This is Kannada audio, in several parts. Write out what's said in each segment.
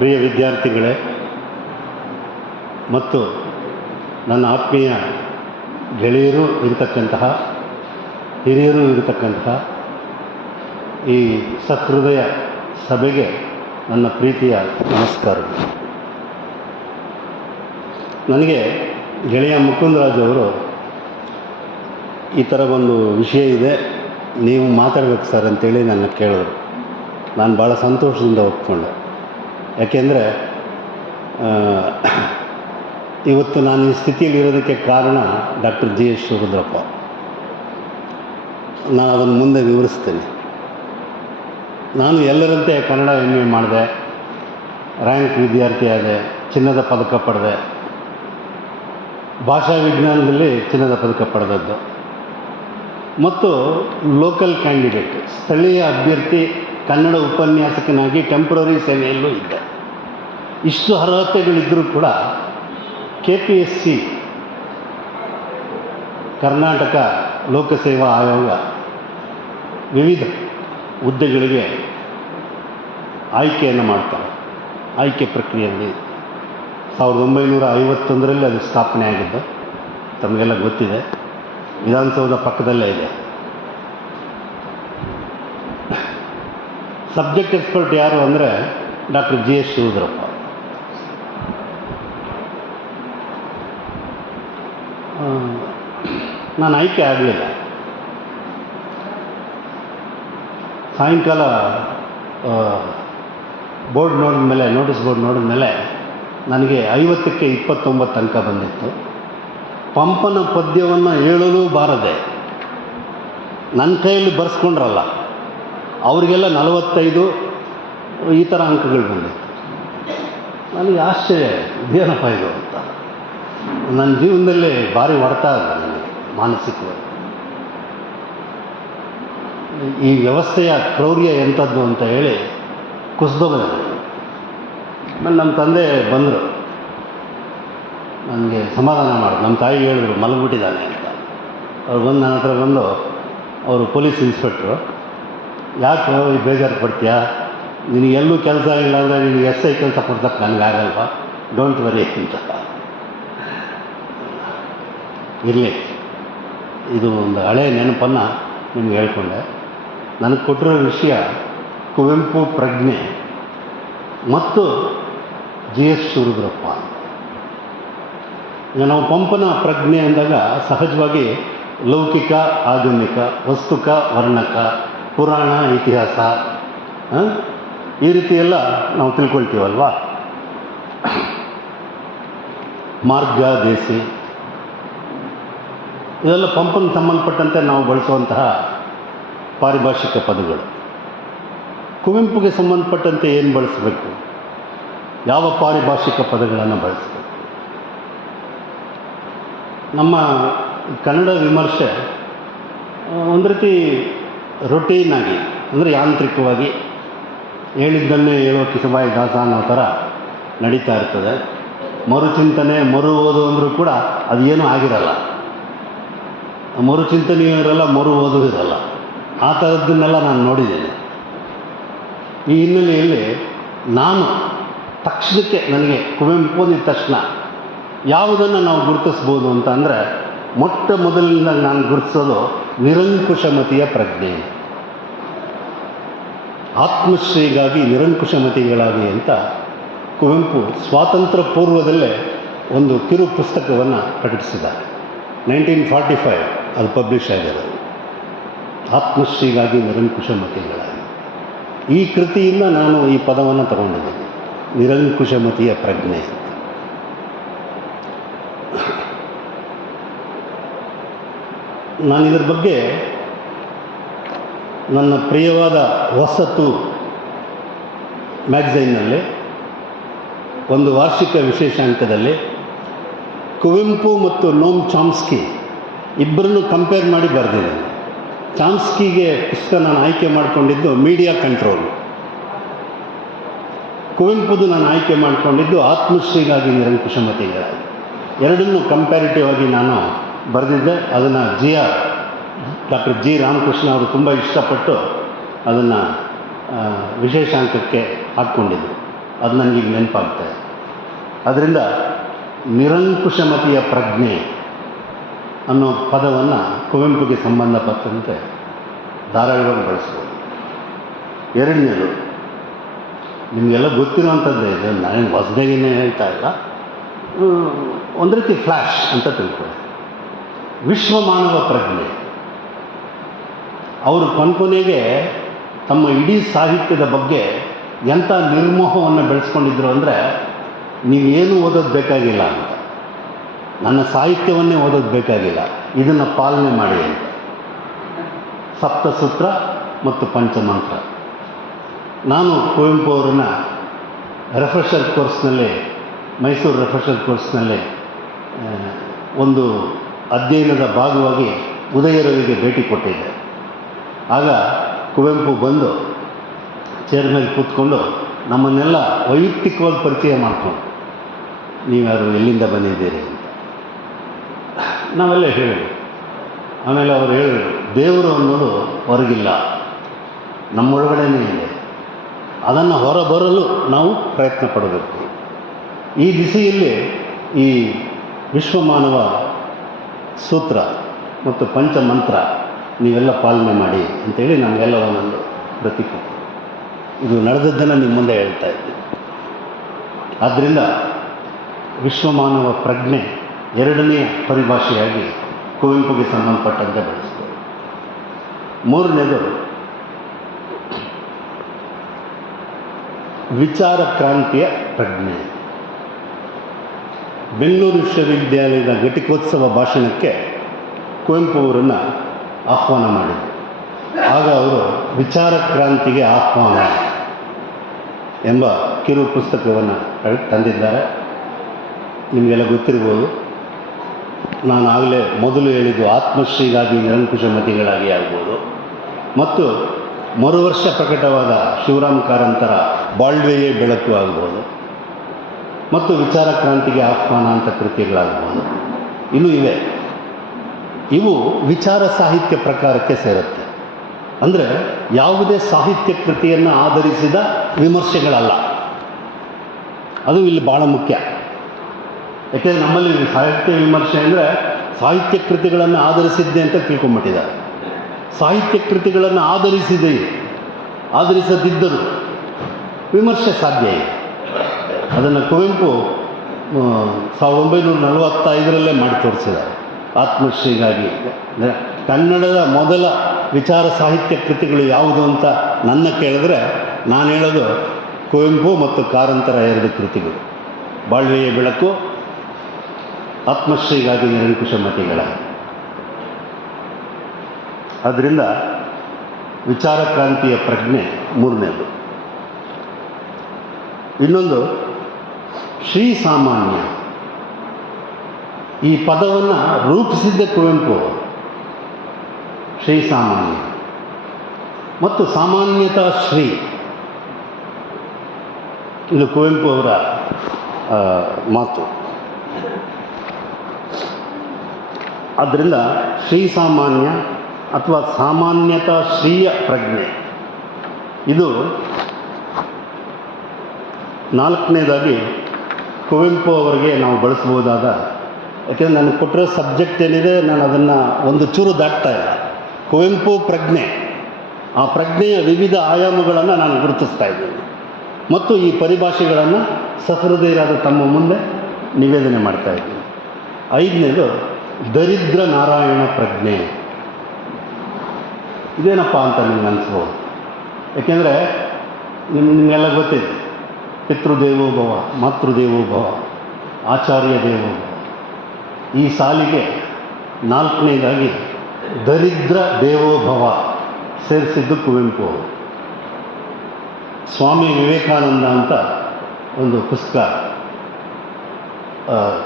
ಪ್ರಿಯ ವಿದ್ಯಾರ್ಥಿಗಳೇ ಮತ್ತು ನನ್ನ ಆತ್ಮೀಯ ಗೆಳೆಯರು ಇರತಕ್ಕಂತಹ ಹಿರಿಯರು ಇರತಕ್ಕಂತಹ ಈ ಸಹೃದಯ ಸಭೆಗೆ ನನ್ನ ಪ್ರೀತಿಯ ನಮಸ್ಕಾರಗಳು. ನನಗೆ ಗೆಳೆಯ ಮುಕುಂದರಾಜ್ ಅವರು ಈ ಥರ ಒಂದು ವಿಷಯ ಇದೆ, ನೀವು ಮಾತಾಡ್ಬೇಕು ಸರ್ ಅಂತೇಳಿ ನನ್ನ ಕೇಳಿದ್ರು. ನಾನು ಭಾಳ ಸಂತೋಷದಿಂದ ಒಪ್ಕೊಂಡೆ. ಯಾಕೆಂದರೆ ಇವತ್ತು ನಾನು ಈ ಸ್ಥಿತಿಯಲ್ಲಿರೋದಕ್ಕೆ ಕಾರಣ ಡಾಕ್ಟರ್ ಜಿ ಎಸ್ ಶಿವರುದ್ರಪ್ಪ. ನಾನು ಅದನ್ನು ಮುಂದೆ ವಿವರಿಸ್ತೇನೆ. ನಾನು ಎಲ್ಲರಂತೆ ಕನ್ನಡ MA ಮಾಡಿದೆ, ರ್ಯಾಂಕ್ ವಿದ್ಯಾರ್ಥಿ ಆದೆ, ಚಿನ್ನದ ಪದಕ ಪಡೆದೆ, ಭಾಷಾ ವಿಜ್ಞಾನದಲ್ಲಿ ಚಿನ್ನದ ಪದಕ ಪಡೆದದ್ದು ಮತ್ತು ಲೋಕಲ್ ಕ್ಯಾಂಡಿಡೇಟ್ ಸ್ಥಳೀಯ ಅಭ್ಯರ್ಥಿ ಕನ್ನಡ ಉಪನ್ಯಾಸಕನಾಗಿ ಟೆಂಪ್ರರಿ ಸೇವೆಯಲ್ಲೂ ಇದ್ದೆ. ಇಷ್ಟು ಅರ್ಹತೆಗಳಿದ್ದರೂ ಕೂಡ KPSC ಕರ್ನಾಟಕ ಲೋಕಸೇವಾ ಆಯೋಗ ವಿವಿಧ ಹುದ್ದೆಗಳಿಗೆ ಆಯ್ಕೆಯನ್ನು ಮಾಡ್ತಾರೆ. ಆಯ್ಕೆ ಪ್ರಕ್ರಿಯೆಯಲ್ಲಿ 1951ರಲ್ಲಿ ಅದು ಸ್ಥಾಪನೆ ಆಗಿದ್ದು ತಮಗೆಲ್ಲ ಗೊತ್ತಿದೆ. ವಿಧಾನಸೌಧ ಪಕ್ಕದಲ್ಲೇ ಇದೆ. ಸಬ್ಜೆಕ್ಟ್ ಎಕ್ಸ್ಪರ್ಟ್ ಯಾರು ಅಂದರೆ ಡಾಕ್ಟರ್ ಜಿ ಎಸ್ ಶಿವರುದ್ರಪ್ಪ. ನಾನು ಆಯ್ಕೆ ಆಗಲಿಲ್ಲ. ಸಾಯಂಕಾಲ ಬೋರ್ಡ್ ನೋಡಿದ ಮೇಲೆ, ನೋಟಿಸ್ ಬೋರ್ಡ್ ನೋಡಿದ ಮೇಲೆ ನನಗೆ 50ಕ್ಕೆ 29 ಅಂಕ ಬಂದಿತ್ತು. ಪಂಪನ ಪದ್ಯವನ್ನು ಹೇಳಲು ಬಾರದೆ ನನ್ನ ಕೈಯಲ್ಲಿ ಬರೆಸ್ಕೊಂಡ್ರಲ್ಲ, ಅವರಿಗೆಲ್ಲ 45 ಈ ಥರ ಅಂಕಗಳು ಬಂದಿತ್ತು. ನನಗೆ ಆಶ್ಚರ್ಯ, ಇದೇನಪ್ಪ ಇದು ಅಂತ. ನನ್ನ ಜೀವನದಲ್ಲಿ ಭಾರಿ ಹೊಡೆತ ಇದೆ ನನಗೆ ಮಾನಸಿಕವಾಗಿ. ಈ ವ್ಯವಸ್ಥೆಯ ಕ್ರೌರ್ಯ ಎಂಥದ್ದು ಅಂತ ಹೇಳಿ ಕುಸಿದೋಗಿದೆ. ಆಮೇಲೆ ನಮ್ಮ ತಂದೆ ಬಂದರು, ನನಗೆ ಸಮಾಧಾನ ಮಾಡಿದ್ರು. ನಮ್ಮ ತಾಯಿ ಹೇಳಿದ್ರು ಮಲಗಿಬಿಟ್ಟಿದ್ದಾನೆ ಅಂತ. ಅವ್ರು ಬಂದು ನನ್ನ ಹತ್ರ ಬಂದು, ಅವರು ಪೊಲೀಸ್ ಇನ್ಸ್ಪೆಕ್ಟ್ರು, ಯಾಕೆ ಬೇಜಾರು ಪಡ್ತೀಯಾ, ನಿನಗೆ ಎಲ್ಲೂ ಕೆಲಸ ಇಲ್ಲ ಅಂದರೆ ನಿನಗೆ SI ಕೆಲಸ ಕೊಡ್ಸಕ್ಕೆ ನನಗಾಗಲ್ವಾ, ಡೋಂಟ್ ವರಿ ಅಂತ. ಇರಲಿ, ಇದು ಒಂದು ಹಳೆಯ ನೆನಪನ್ನು ನಿಮ್ಗೆ ಹೇಳ್ಕೊಂಡೆ. ನನಗೆ ಕೊಟ್ಟಿರೋ ವಿಷಯ ಕುವೆಂಪು ಪ್ರಜ್ಞೆ ಮತ್ತು ಜಿ ಎಸ್ ಶಿವರುದ್ರಪ್ಪ. ಈಗ ನಾವು ಪಂಪನ ಪ್ರಜ್ಞೆ ಅಂದಾಗ ಸಹಜವಾಗಿ ಲೌಕಿಕ, ಆಧುನಿಕ, ವಸ್ತುಕ, ವರ್ಣಕ, ಪುರಾಣ, ಇತಿಹಾಸ ಈ ರೀತಿ ಎಲ್ಲ ನಾವು ತಿಳ್ಕೊಳ್ತೀವಲ್ವ. ಮಾರ್ಗ, ದೇಸಿ ಇದೆಲ್ಲ ಪಂಪನಿಗೆ ಸಂಬಂಧಪಟ್ಟಂತೆ ನಾವು ಬಳಸುವಂತಹ ಪಾರಿಭಾಷಿಕ ಪದಗಳು. ಕುವೆಂಪುಗೆ ಸಂಬಂಧಪಟ್ಟಂತೆ ಏನು ಬಳಸಬೇಕು, ಯಾವ ಪಾರಿಭಾಷಿಕ ಪದಗಳನ್ನು ಬಳಸಬೇಕು? ನಮ್ಮ ಕನ್ನಡ ವಿಮರ್ಶೆ ಒಂದು ರೀತಿ ರೊಟೀನಾಗಿ, ಅಂದರೆ ಯಾಂತ್ರಿಕವಾಗಿ ಹೇಳಿದ್ದನ್ನೇ ಹೇಳೋ ಕಿಸಬಾಯಿ ದಾಸ ಅನ್ನೋ ಥರ ನಡೀತಾ ಇರ್ತದೆ. ಮರುಚಿಂತನೆ, ಮರು ಓದು ಅಂದರೂ ಕೂಡ ಅದು ಏನೂ ಆಗಿರಲ್ಲ. ಮರುಚಿಂತನೆಯೂ ಇರಲ್ಲ, ಮರು ಓದು ಇರಲ್ಲ. ಆ ಥರದ್ದನ್ನೆಲ್ಲ ನಾನು ನೋಡಿದ್ದೇನೆ. ಈ ಹಿನ್ನೆಲೆಯಲ್ಲಿ ನಾನು ತಕ್ಷಣಕ್ಕೆ ನನಗೆ ಕುವೆಂಪು ಅಂದಿದ ತಕ್ಷಣ ಯಾವುದನ್ನು ನಾವು ಗುರುತಿಸ್ಬೋದು ಅಂತ ಅಂದರೆ, ಮೊಟ್ಟ ಮೊದಲಿನಿಂದ ನಾನು ಗುರುತಿಸೋದು ನಿರಂಕುಶಮತಿಯ ಪ್ರಜ್ಞೆ. ಆತ್ಮಶ್ರೀಗಾಗಿ ನಿರಂಕುಶಮತಿಗಳಾಗಿ ಅಂತ ಕುವೆಂಪು ಸ್ವಾತಂತ್ರ್ಯ ಪೂರ್ವದಲ್ಲೇ ಒಂದು ಕಿರು ಪುಸ್ತಕವನ್ನು ಪ್ರಕಟಿಸಿದ್ದಾರೆ. 1945 ಅದು ಪಬ್ಲಿಷ್ ಆಗಿರೋದು. ಆತ್ಮಶ್ರೀಗಾಗಿ ನಿರಂಕುಶಮತಿಗಳಾಗಿ. ಈ ಕೃತಿಯಿಂದ ನಾನು ಈ ಪದವನ್ನು ತಗೊಂಡಿದ್ದೀನಿ, ನಿರಂಕುಶಮತಿಯ ಪ್ರಜ್ಞೆ. ನಾನು ಇದರ ಬಗ್ಗೆ ನನ್ನ ಪ್ರಿಯವಾದ ಹೊಸತು ಮ್ಯಾಗಝೈನ್ನಲ್ಲಿ ಒಂದು ವಾರ್ಷಿಕ ವಿಶೇಷಾಂಕದಲ್ಲಿ ಕುವೆಂಪು ಮತ್ತು ನೋಮ್ ಚಾಮ್ಸ್ಕಿ ಇಬ್ಬರನ್ನು ಕಂಪೇರ್ ಮಾಡಿ ಬರೆದಿದ್ದೇನೆ. ಚಾಮ್ಸ್ಕಿಗೆ ಪುಸ್ತಕ ನಾನು ಆಯ್ಕೆ ಮಾಡಿಕೊಂಡಿದ್ದು ಮೀಡಿಯಾ ಕಂಟ್ರೋಲ್, ಕುವೆಂಪುದು ನಾನು ಆಯ್ಕೆ ಮಾಡಿಕೊಂಡಿದ್ದು ಆತ್ಮಶ್ರೀಗಾಗಿ ನಿರಂಕುಶಮತಿಗಳಾಗಿ. ಎರಡನ್ನೂ ಕಂಪ್ಯಾರಿಟಿವ್ ಆಗಿ ನಾನು ಬರೆದಿದ್ದೆ. ಅದನ್ನು ಡಾಕ್ಟರ್ ಜಿ ರಾಮಕೃಷ್ಣ ಅವರು ತುಂಬ ಇಷ್ಟಪಟ್ಟು ಅದನ್ನು ವಿಶೇಷಾಂಕಕ್ಕೆ ಹಾಕ್ಕೊಂಡಿದ್ದರು. ಅದು ನನಗೀಗ ನೆನಪಾಗ್ತಾ ಇದೆ. ಅದರಿಂದ ನಿರಂಕುಶಮತಿಯ ಪ್ರಜ್ಞೆ ಅನ್ನೋ ಪದವನ್ನು ಕುವೆಂಪುಗೆ ಸಂಬಂಧಪಟ್ಟಂತೆ ಧಾರಾಳವಾಗಿ ಬಳಸ್ಬೋದು. ಎರಡನೇದು ನಿಮಗೆಲ್ಲ ಗೊತ್ತಿರುವಂಥದ್ದೇ, ಇದು ನಾನೇನು ಹೊಸದಾಗಿನೇ ಹೇಳ್ತಾ ಇಲ್ಲ, ಒಂದು ರೀತಿ ಫ್ಲ್ಯಾಶ್ ಅಂತ ತಿಳ್ಕೊಳ್ಳಿ. ವಿಶ್ವಮಾನವ ಪ್ರಜ್ಞೆ. ಅವರು ಕೊನೆಗೆ ತಮ್ಮ ಇಡೀ ಸಾಹಿತ್ಯದ ಬಗ್ಗೆ ಎಂಥ ನಿರ್ಮೋಹವನ್ನು ಬೆಳೆಸ್ಕೊಂಡಿದ್ರು ಅಂದರೆ, ನೀವೇನು ಓದೋದು ಬೇಕಾಗಿಲ್ಲ ಅಂತ, ನನ್ನ ಸಾಹಿತ್ಯವನ್ನೇ ಓದೋದು ಬೇಕಾಗಿಲ್ಲ, ಇದನ್ನು ಪಾಲನೆ ಮಾಡಿ ಅಂತ. ಸಪ್ತಸೂತ್ರ ಮತ್ತು ಪಂಚಮಂತ್ರ. ನಾನು ಕುವೆಂಪು ಅವರನ್ನ ರೆಫ್ರೆಷರ್ ಕೋರ್ಸ್ನಲ್ಲಿ, ಮೈಸೂರು ರೆಫ್ರೆಷರ್ ಕೋರ್ಸ್ನಲ್ಲಿ ಒಂದು ಅಧ್ಯಯನದ ಭಾಗವಾಗಿ ಉದಯರವಿಗೆ ಭೇಟಿ ಕೊಟ್ಟಿದ್ದೆ. ಆಗ ಕುವೆಂಪು ಬಂದು ಚೇರ್ ಮೇಲೆ ಕೂತ್ಕೊಂಡು ನಮ್ಮನ್ನೆಲ್ಲ ವೈಯಕ್ತಿಕವಾಗಿ ಪರಿಚಯ ಮಾಡಿಕೊಂಡು, ನೀವ್ಯಾರು, ಎಲ್ಲಿಂದ ಬಂದಿದ್ದೀರಿ ಅಂತ ನಾವೆಲ್ಲ ಹೇಳಿದ್ವಿ. ಆಮೇಲೆ ಅವರು ಹೇಳಿದ್ರು, ದೇವರು ಅನ್ನೋದು ಹೊರಗಿಲ್ಲ, ನಮ್ಮೊಳಗಡೆನೇ ಇದೆ, ಅದನ್ನು ಹೊರಬರಲು ನಾವು ಪ್ರಯತ್ನ ಪಡಬೇಕು. ಈ ದಿಸೆಯಲ್ಲಿ ಈ ವಿಶ್ವಮಾನವ ಸೂತ್ರ ಮತ್ತು ಪಂಚಮಂತ್ರ ನೀವೆಲ್ಲ ಪಾಲನೆ ಮಾಡಿ ಅಂತೇಳಿ ನಮಗೆಲ್ಲ ಒಂದೊಂದು ಪ್ರತೀಕ. ಇದು ನಡೆದದ್ದನ್ನು ನಿಮ್ಮ ಮುಂದೆ ಹೇಳ್ತಾ ಇದ್ದೀನಿ. ಆದ್ದರಿಂದ ವಿಶ್ವಮಾನವ ಪ್ರಜ್ಞೆ ಎರಡನೆಯ ಪರಿಭಾಷೆಯಾಗಿ ಕುವೆಂಪುಗೆ ಸಂಬಂಧಪಟ್ಟಂತೆ ಬೆಳೆಸ್ತದೆ. ಮೂರನೇದು ವಿಚಾರ ಕ್ರಾಂತಿಯ ಪ್ರಜ್ಞೆ. ಬೆಂಗಳೂರು ವಿಶ್ವವಿದ್ಯಾಲಯದ ಘಟಿಕೋತ್ಸವ ಭಾಷಣಕ್ಕೆ ಕುವೆಂಪು ಅವರನ್ನು ಆಹ್ವಾನ ಮಾಡಿದರು. ಆಗ ಅವರು ವಿಚಾರ ಕ್ರಾಂತಿಗೆ ಆಹ್ವಾನ ಎಂಬ ಕಿರು ಪುಸ್ತಕವನ್ನು ತಂದಿದ್ದಾರೆ. ನಿಮಗೆಲ್ಲ ಗೊತ್ತಿರ್ಬೋದು. ನಾನು ಆಗಲೇ ಮೊದಲು ಹೇಳಿದ್ದು ಆತ್ಮಶ್ರೀಗಾಗಿ ನಿರಂಕುಶಮತಿಗಳಾಗಿ ಆಗ್ಬೋದು, ಮತ್ತು ಮರುವರ್ಷ ಪ್ರಕಟವಾದ ಶಿವರಾಮ್ ಕಾರಂತರ ಬಾಳ್ವೆಯೇ ಬೆಳಕು ಆಗ್ಬೋದು, ಮತ್ತು ವಿಚಾರ ಕ್ರಾಂತಿಗೆ ಆಹ್ವಾನ ಅಂತ ಕೃತಿಗಳಾಗ್ಬೋದು. ಇನ್ನೂ ಇವೆ. ಇವು ವಿಚಾರ ಸಾಹಿತ್ಯ ಪ್ರಕಾರಕ್ಕೆ ಸೇರುತ್ತೆ. ಅಂದರೆ ಯಾವುದೇ ಸಾಹಿತ್ಯ ಕೃತಿಯನ್ನು ಆಧರಿಸಿದ ವಿಮರ್ಶೆಗಳಲ್ಲ. ಅದು ಇಲ್ಲಿ ಭಾಳ ಮುಖ್ಯ. ಯಾಕೆಂದರೆ ನಮ್ಮಲ್ಲಿ ಸಾಹಿತ್ಯ ವಿಮರ್ಶೆ ಅಂದರೆ ಸಾಹಿತ್ಯ ಕೃತಿಗಳನ್ನು ಆಧರಿಸಿದ್ದೆ ಅಂತ ತಿಳ್ಕೊಂಬಿಟ್ಟಿದ್ದಾರೆ. ಸಾಹಿತ್ಯ ಕೃತಿಗಳನ್ನು ಆಧರಿಸದಿದ್ದರೂ ವಿಮರ್ಶೆ ಸಾಧ್ಯ ಇದೆ. ಅದನ್ನು ಕುವೆಂಪು 1945 ಮಾಡಿ ತೋರಿಸಿದ್ದಾರೆ. ಆತ್ಮಶ್ರೀಗಾಗಿ ಕನ್ನಡದ ಮೊದಲ ವಿಚಾರ ಸಾಹಿತ್ಯ ಕೃತಿಗಳು ಯಾವುದು ಅಂತ ನನ್ನ ಕೇಳಿದ್ರೆ ನಾನು ಹೇಳೋದು ಕುವೆಂಪು ಮತ್ತು ಕಾರಂತರ 2 ಕೃತಿಗಳು, ಬಾಳ್ವೆಯ ಬೆಳಕು, ಆತ್ಮಶ್ರೀಗಾಗಿ ನಿರಂಕುಶಮತಿಗಳ. ಆದ್ದರಿಂದ ವಿಚಾರ ಕ್ರಾಂತಿಯ ಪ್ರಜ್ಞೆ ಮೂರನೇದು. ಇನ್ನೊಂದು ಶ್ರೀ ಸಾಮಾನ್ಯ. ಈ ಪದವನ್ನು ರೂಪಿಸಿದ್ದ ಕುವೆಂಪು. ಶ್ರೀ ಸಾಮಾನ್ಯ ಮತ್ತು ಸಾಮಾನ್ಯತಾ ಶ್ರೀ, ಇದು ಕುವೆಂಪು ಅವರ ಮಾತು. ಆದ್ದರಿಂದ ಶ್ರೀ ಸಾಮಾನ್ಯ ಅಥವಾ ಸಾಮಾನ್ಯತಾ ಶ್ರೀಯ ಪ್ರಜ್ಞೆ, ಇದು ನಾಲ್ಕನೇದಾಗಿ ಕುವೆಂಪು ಅವರಿಗೆ ನಾವು ಬಳಸ್ಬೋದಾದ. ಯಾಕೆಂದರೆ ನನಗೆ ಕೊಟ್ಟಿರೋ ಸಬ್ಜೆಕ್ಟ್ ಏನಿದೆ, ನಾನು ಅದನ್ನು ಒಂದು ಚೂರು ದಾಟ್ತಾ ಇಲ್ಲ. ಕುವೆಂಪು ಪ್ರಜ್ಞೆ, ಆ ಪ್ರಜ್ಞೆಯ ವಿವಿಧ ಆಯಾಮಗಳನ್ನು ನಾನು ಗುರುತಿಸ್ತಾ ಇದ್ದೀನಿ ಮತ್ತು ಈ ಪರಿಭಾಷೆಗಳನ್ನು ಸಹೃದಯರಾದ ತಮ್ಮ ಮುಂದೆ ನಿವೇದನೆ ಮಾಡ್ತಾ ಇದ್ದೀನಿ. ಐದನೇದು ದರಿದ್ರ ನಾರಾಯಣ ಪ್ರಜ್ಞೆ. ಇದೇನಪ್ಪ ಅಂತ ನಿಮ್ಗೆ ಅನಿಸ್ಬೋದು. ಏಕೆಂದರೆ ನಿಮಗೆಲ್ಲ ಗೊತ್ತಿದೆ, ಪಿತೃದೇವೋಭವ, ಮಾತೃದೇವೋಭವ, ಆಚಾರ್ಯ ದೇವೋಭವ. ಈ ಸಾಲಿಗೆ ನಾಲ್ಕನೇದಾಗಿ ದರಿದ್ರ ದೇವೋಭವ ಸೇರಿಸಿದ್ದು ಕುವೆಂಪು ಅವರು. ಸ್ವಾಮಿ ವಿವೇಕಾನಂದ ಅಂತ ಒಂದು ಪುಸ್ತಕ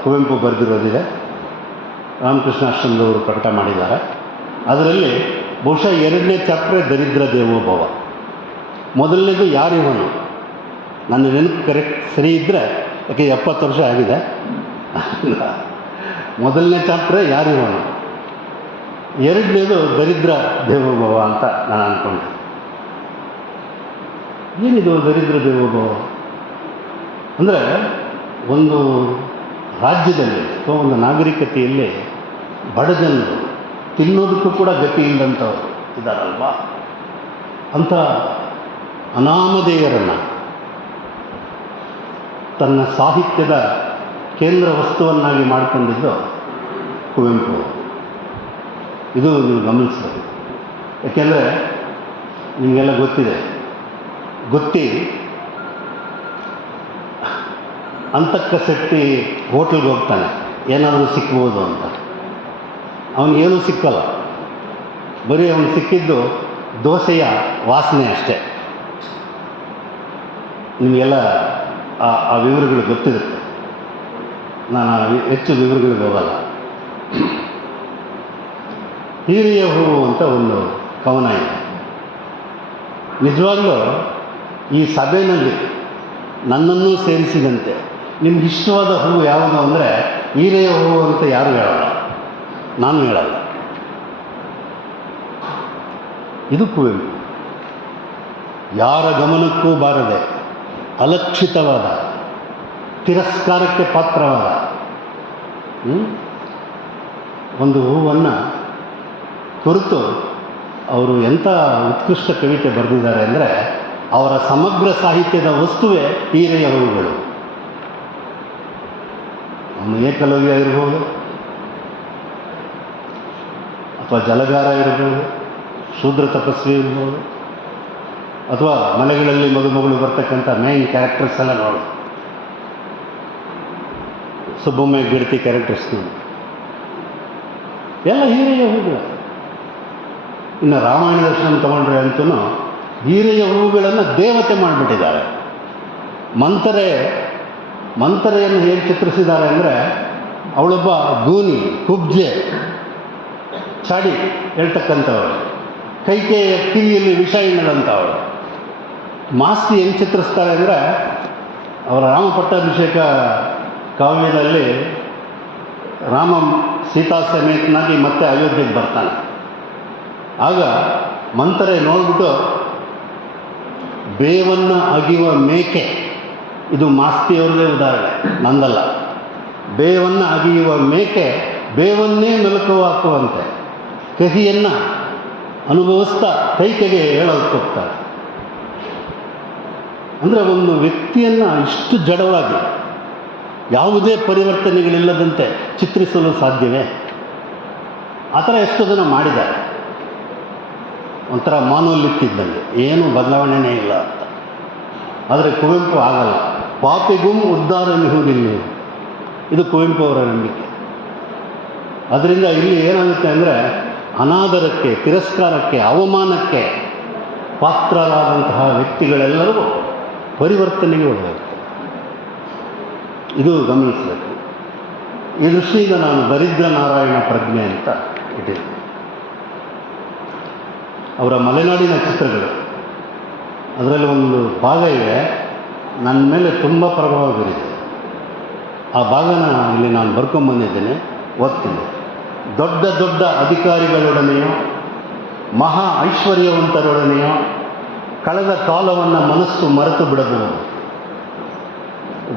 ಕುವೆಂಪು ಬರೆದಿರೋದಿದೆ, ರಾಮಕೃಷ್ಣಾಶ್ರಮದವರು ಪ್ರಕಟ ಮಾಡಿದ್ದಾರೆ. ಅದರಲ್ಲಿ ಬಹುಶಃ 2ನೇ ಚಾಪ್ಟ್ರೇ ದರಿದ್ರ ದೇವೋಭವ. ಮೊದಲನೇದು ಯಾರಿವನು, ನನ್ನ ನೆನಪು ಕರೆಕ್ಟ್ ಸರಿ ಇದ್ದರೆ, ಯಾಕೆ 70 ವರ್ಷ ಆಗಿದೆ, ಮೊದಲನೇ ಚಾಪ್ಟ್ರೇ ಯಾರಿವನು, 2ನೇದು ದರಿದ್ರ ದೇವೋಭವ ಅಂತ ನಾನು ಅಂದ್ಕೊಂಡೆ. ಏನಿದು ದರಿದ್ರ ದೇವೋಭವ? ಅಂದರೆ ಒಂದು ರಾಜ್ಯದಲ್ಲಿ ಅಥವಾ ಒಂದು ನಾಗರಿಕತೆಯಲ್ಲಿ ಬಡ ಜನರು ತಿನ್ನೋದಕ್ಕೂ ಕೂಡ ಗತಿ ಇಲ್ಲದಂಥವ್ರು ಇದ್ದಾರಲ್ವಾ, ಅಂಥ ಅನಾಮಧೇಯರನ್ನು ತನ್ನ ಸಾಹಿತ್ಯದ ಕೇಂದ್ರ ವಸ್ತುವನ್ನಾಗಿ ಮಾಡಿಕೊಂಡಿದ್ದು ಕುವೆಂಪು. ಇದು ನೀವು ಗಮನಿಸಬೇಕು. ಯಾಕೆಂದರೆ ನಿಮಗೆಲ್ಲ ಗೊತ್ತಿ ಅಂತಕ್ಕಶಕ್ತಿ ಹೋಟ್ಲಿಗೆ ಹೋಗ್ತಾನೆ, ಏನಾದರೂ ಸಿಕ್ಬೋದು ಅಂತ. ಅವನಿಗೇನೂ ಸಿಕ್ಕಲ್ಲ, ಬರೀ ಅವನು ಸಿಕ್ಕಿದ್ದು ದೋಸೆಯ ವಾಸನೆ ಅಷ್ಟೇ. ನಿಮಗೆಲ್ಲ ಆ ವಿವರಗಳು ಗೊತ್ತಿರುತ್ತೆ, ನಾನು ಹೆಚ್ಚು ವಿವರಗಳಿಗೆ ಹೋಗಲ್ಲ. ಹೀರೆಯ ಹೂವು ಅಂತ ಒಂದು ಕವನ ಇದೆ. ನಿಜವಾಗ್ಲೂ ಈ ಸಭೆಯಲ್ಲಿ ನನ್ನನ್ನೂ ಸೇರಿಸಿದಂತೆ ನಿಮ್ಗೆ ಇಷ್ಟವಾದ ಹೂವು ಯಾವುದು ಅಂದರೆ ಹೀರೆಯ ಹೂವು ಅಂತ ಯಾರು ಹೇಳಲ್ಲ, ನಾನು ಹೇಳಲ್ಲ. ಇದು ಕುವೆಂಪು. ಯಾರ ಗಮನಕ್ಕೂ ಬಾರದೆ ಅಲಕ್ಷಿತವಾದ, ತಿರಸ್ಕಾರಕ್ಕೆ ಪಾತ್ರವಾದ ಒಂದು ಹೂವನ್ನು ಕುರಿತು ಅವರು ಎಂಥ ಉತ್ಕೃಷ್ಟ ಕವಿತೆ ಬರೆದಿದ್ದಾರೆ ಅಂದರೆ, ಅವರ ಸಮಗ್ರ ಸಾಹಿತ್ಯದ ವಸ್ತುವೇ ಹೀರೆಯ ಹೂವುಗಳು. ಅವನು ಏಕಲವ್ಯ ಇರ್ಬೋದು, ಅಥವಾ ಜಲಗಾರ ಇರ್ಬೋದು, ಶೂದ್ರ ತಪಸ್ವಿ ಇರ್ಬೋದು, ಅಥವಾ ಮನೆಗಳಲ್ಲಿ ಮದುಮಗಳು ಬರ್ತಕ್ಕಂಥ ಮೇನ್ ಕ್ಯಾರೆಕ್ಟರ್ಸ್ ಎಲ್ಲ ನೋಡಿ, ಸುಬ್ಬಮ್ಮ ಗಿಡತಿ ಕ್ಯಾರೆಕ್ಟರ್ಸ್ ನೋಡಿ, ಎಲ್ಲ ಹೀರೆಯ ಹೂವುಗಳು. ಇನ್ನು ರಾಮಾಯಣ ದರ್ಶನ ತಗೊಂಡ್ರೆ ಅಂತೂ ಹೀರೆಯ ಹೂವುಗಳನ್ನು ದೇವತೆ ಮಾಡಿಬಿಟ್ಟಿದ್ದಾರೆ. ಮಂಥರೆಯನ್ನು ಹೇಗೆ ಚಿತ್ರಿಸಿದ್ದಾರೆ ಅಂದರೆ, ಅವಳೊಬ್ಬ ಗೂನಿ, ಕುಬ್ಜೆ, ಚಾಡಿ ಹೇಳ್ತಕ್ಕಂಥವಳು, ಕೈಕೆಯ ಕಿವಿಯಲ್ಲಿ ವಿಷ ಇನ್ನದಂಥವಳು. ಮಾಸ್ತಿ ಹೆಂಗೆ ಚಿತ್ರಿಸ್ತಾರೆ ಅಂದರೆ, ಅವರ ರಾಮ ಪಟ್ಟಾಭಿಷೇಕ ಕಾವ್ಯದಲ್ಲಿ ರಾಮ ಸೀತಾ ಸಮೇತನಾಗಿ ಮತ್ತೆ ಅಯೋಧ್ಯೆಗೆ ಬರ್ತಾನೆ. ಆಗ ಮಂಥರೆ ನೋಡ್ಬಿಟ್ಟು, ಬೇವನ್ನು ಅಗಿಯುವ ಮೇಕೆ, ಇದು ಮಾಸ್ತಿಯವ್ರದೇ ಉದಾಹರಣೆ, ನಂದಲ್ಲ. ಬೇವನ್ನು ಅಗಿಯುವ ಮೇಕೆ ಬೇವನ್ನೇ ಮೆಲುಕು ಹಾಕುವಂತೆ ಕಹಿಯನ್ನು ಅನುಭವಿಸ್ತಾ ಕೈಕೆಗೆ ಹೇಳೋದಕ್ಕೆ ಹೋಗ್ತಾರೆ. ಅಂದರೆ ಒಂದು ವ್ಯಕ್ತಿಯನ್ನು ಇಷ್ಟು ಜಡವಾಗಿ ಯಾವುದೇ ಪರಿವರ್ತನೆಗಳಿಲ್ಲದಂತೆ ಚಿತ್ರಿಸಲು ಸಾಧ್ಯವೇ? ಆ ಥರ ಎಷ್ಟೋ ಜನ ಮಾಡಿದ್ದಾರೆ. ಒಂಥರ ಮಾನೋಲಿತ್ತಿದ್ದಂಗೆ, ಏನೂ ಬದಲಾವಣೆಯೇ ಇಲ್ಲ ಅಂತ. ಆದರೆ ಕುವೆಂಪು ಆಗಲ್ಲ. ಪಾಪಿಗುಂ ಉದ್ಧಾರವಿಹುದಿಲ್ಲ, ಇದು ಕುವೆಂಪು ಅವರ ನಂಬಿಕೆ. ಅದರಿಂದ ಇಲ್ಲಿ ಏನಾಗುತ್ತೆ ಅಂದರೆ, ಅನಾದರಕ್ಕೆ, ತಿರಸ್ಕಾರಕ್ಕೆ, ಅವಮಾನಕ್ಕೆ ಪಾತ್ರರಾದಂತಹ ವ್ಯಕ್ತಿಗಳೆಲ್ಲರೂ ಪರಿವರ್ತನೆಗೆ ಒಳಗಾಗ್ತಾರೆ. ಇದು ಗಮನಿಸಬೇಕು. ಈ ದೃಷ್ಟಿಯಿಂದ ನಾನು ದರಿದ್ರ ನಾರಾಯಣ ಪ್ರಜ್ಞೆ ಅಂತ ಇಟ್ಟಿದ್ದೆ. ಅವರ ಮಲೆನಾಡಿನ ಚಿತ್ರಗಳು, ಅದರಲ್ಲಿ ಒಂದು ಭಾಗ ಇದೆ ನನ್ನ ಮೇಲೆ ತುಂಬ ಪ್ರಭಾವ ಬೀರಿದೆ. ಆ ಭಾಗನ ಇಲ್ಲಿ ನಾನು ಬರ್ಕೊಂಬಂದಿದ್ದೇನೆ, ಓದ್ತೀನಿ. ದೊಡ್ಡ ದೊಡ್ಡ ಅಧಿಕಾರಿಗಳೊಡನೆಯೋ ಮಹಾ ಐಶ್ವರ್ಯವಂತರೊಡನೆಯೋ ಕಳೆದ ಕಾಲವನ್ನು ಮನಸ್ಸು ಮರೆತು ಬಿಡಬಹುದು.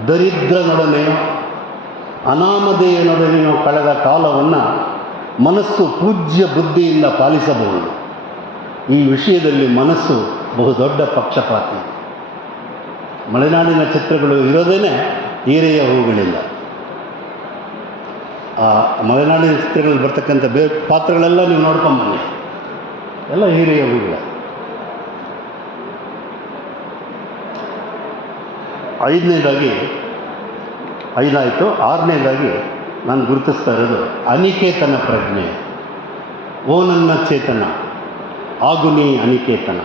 ದರಿದ್ರನೊಡನೆಯೋ ಅನಾಮಧೇಯನೊಡನೆಯೋ ಕಳೆದ ಕಾಲವನ್ನು ಮನಸ್ಸು ಪೂಜ್ಯ ಬುದ್ಧಿಯಿಂದ ಪಾಲಿಸಬಹುದು. ಈ ವಿಷಯದಲ್ಲಿ ಮನಸ್ಸು ಬಹುದೊಡ್ಡ ಪಕ್ಷಪಾತಿ. ಮಲೆನಾಡಿನ ಚಿತ್ರಗಳು ಇರೋದೇ ಹೀರೆಯ ಹೂಗಳಿಂದ. ಆ ಮಲೆನಾಡಿನ ಚಿತ್ರಗಳಲ್ಲಿ ಬರ್ತಕ್ಕಂಥ ಪಾತ್ರಗಳೆಲ್ಲ ನೀವು ನೋಡ್ಕೊಂಬನ್ನಿ, ಎಲ್ಲ ಹೀರೆಯ ಹೂಗಳು. ಐದಾಯಿತು. ಆರನೇದಾಗಿ ನಾನು ಗುರುತಿಸ್ತಾ ಇರೋದು ಅನಿಕೇತನ ಪ್ರಜ್ಞೆ. ಓ ನನ್ನ ಚೇತನ, ಆಗು ನೀ ಅನಿಕೇತನ.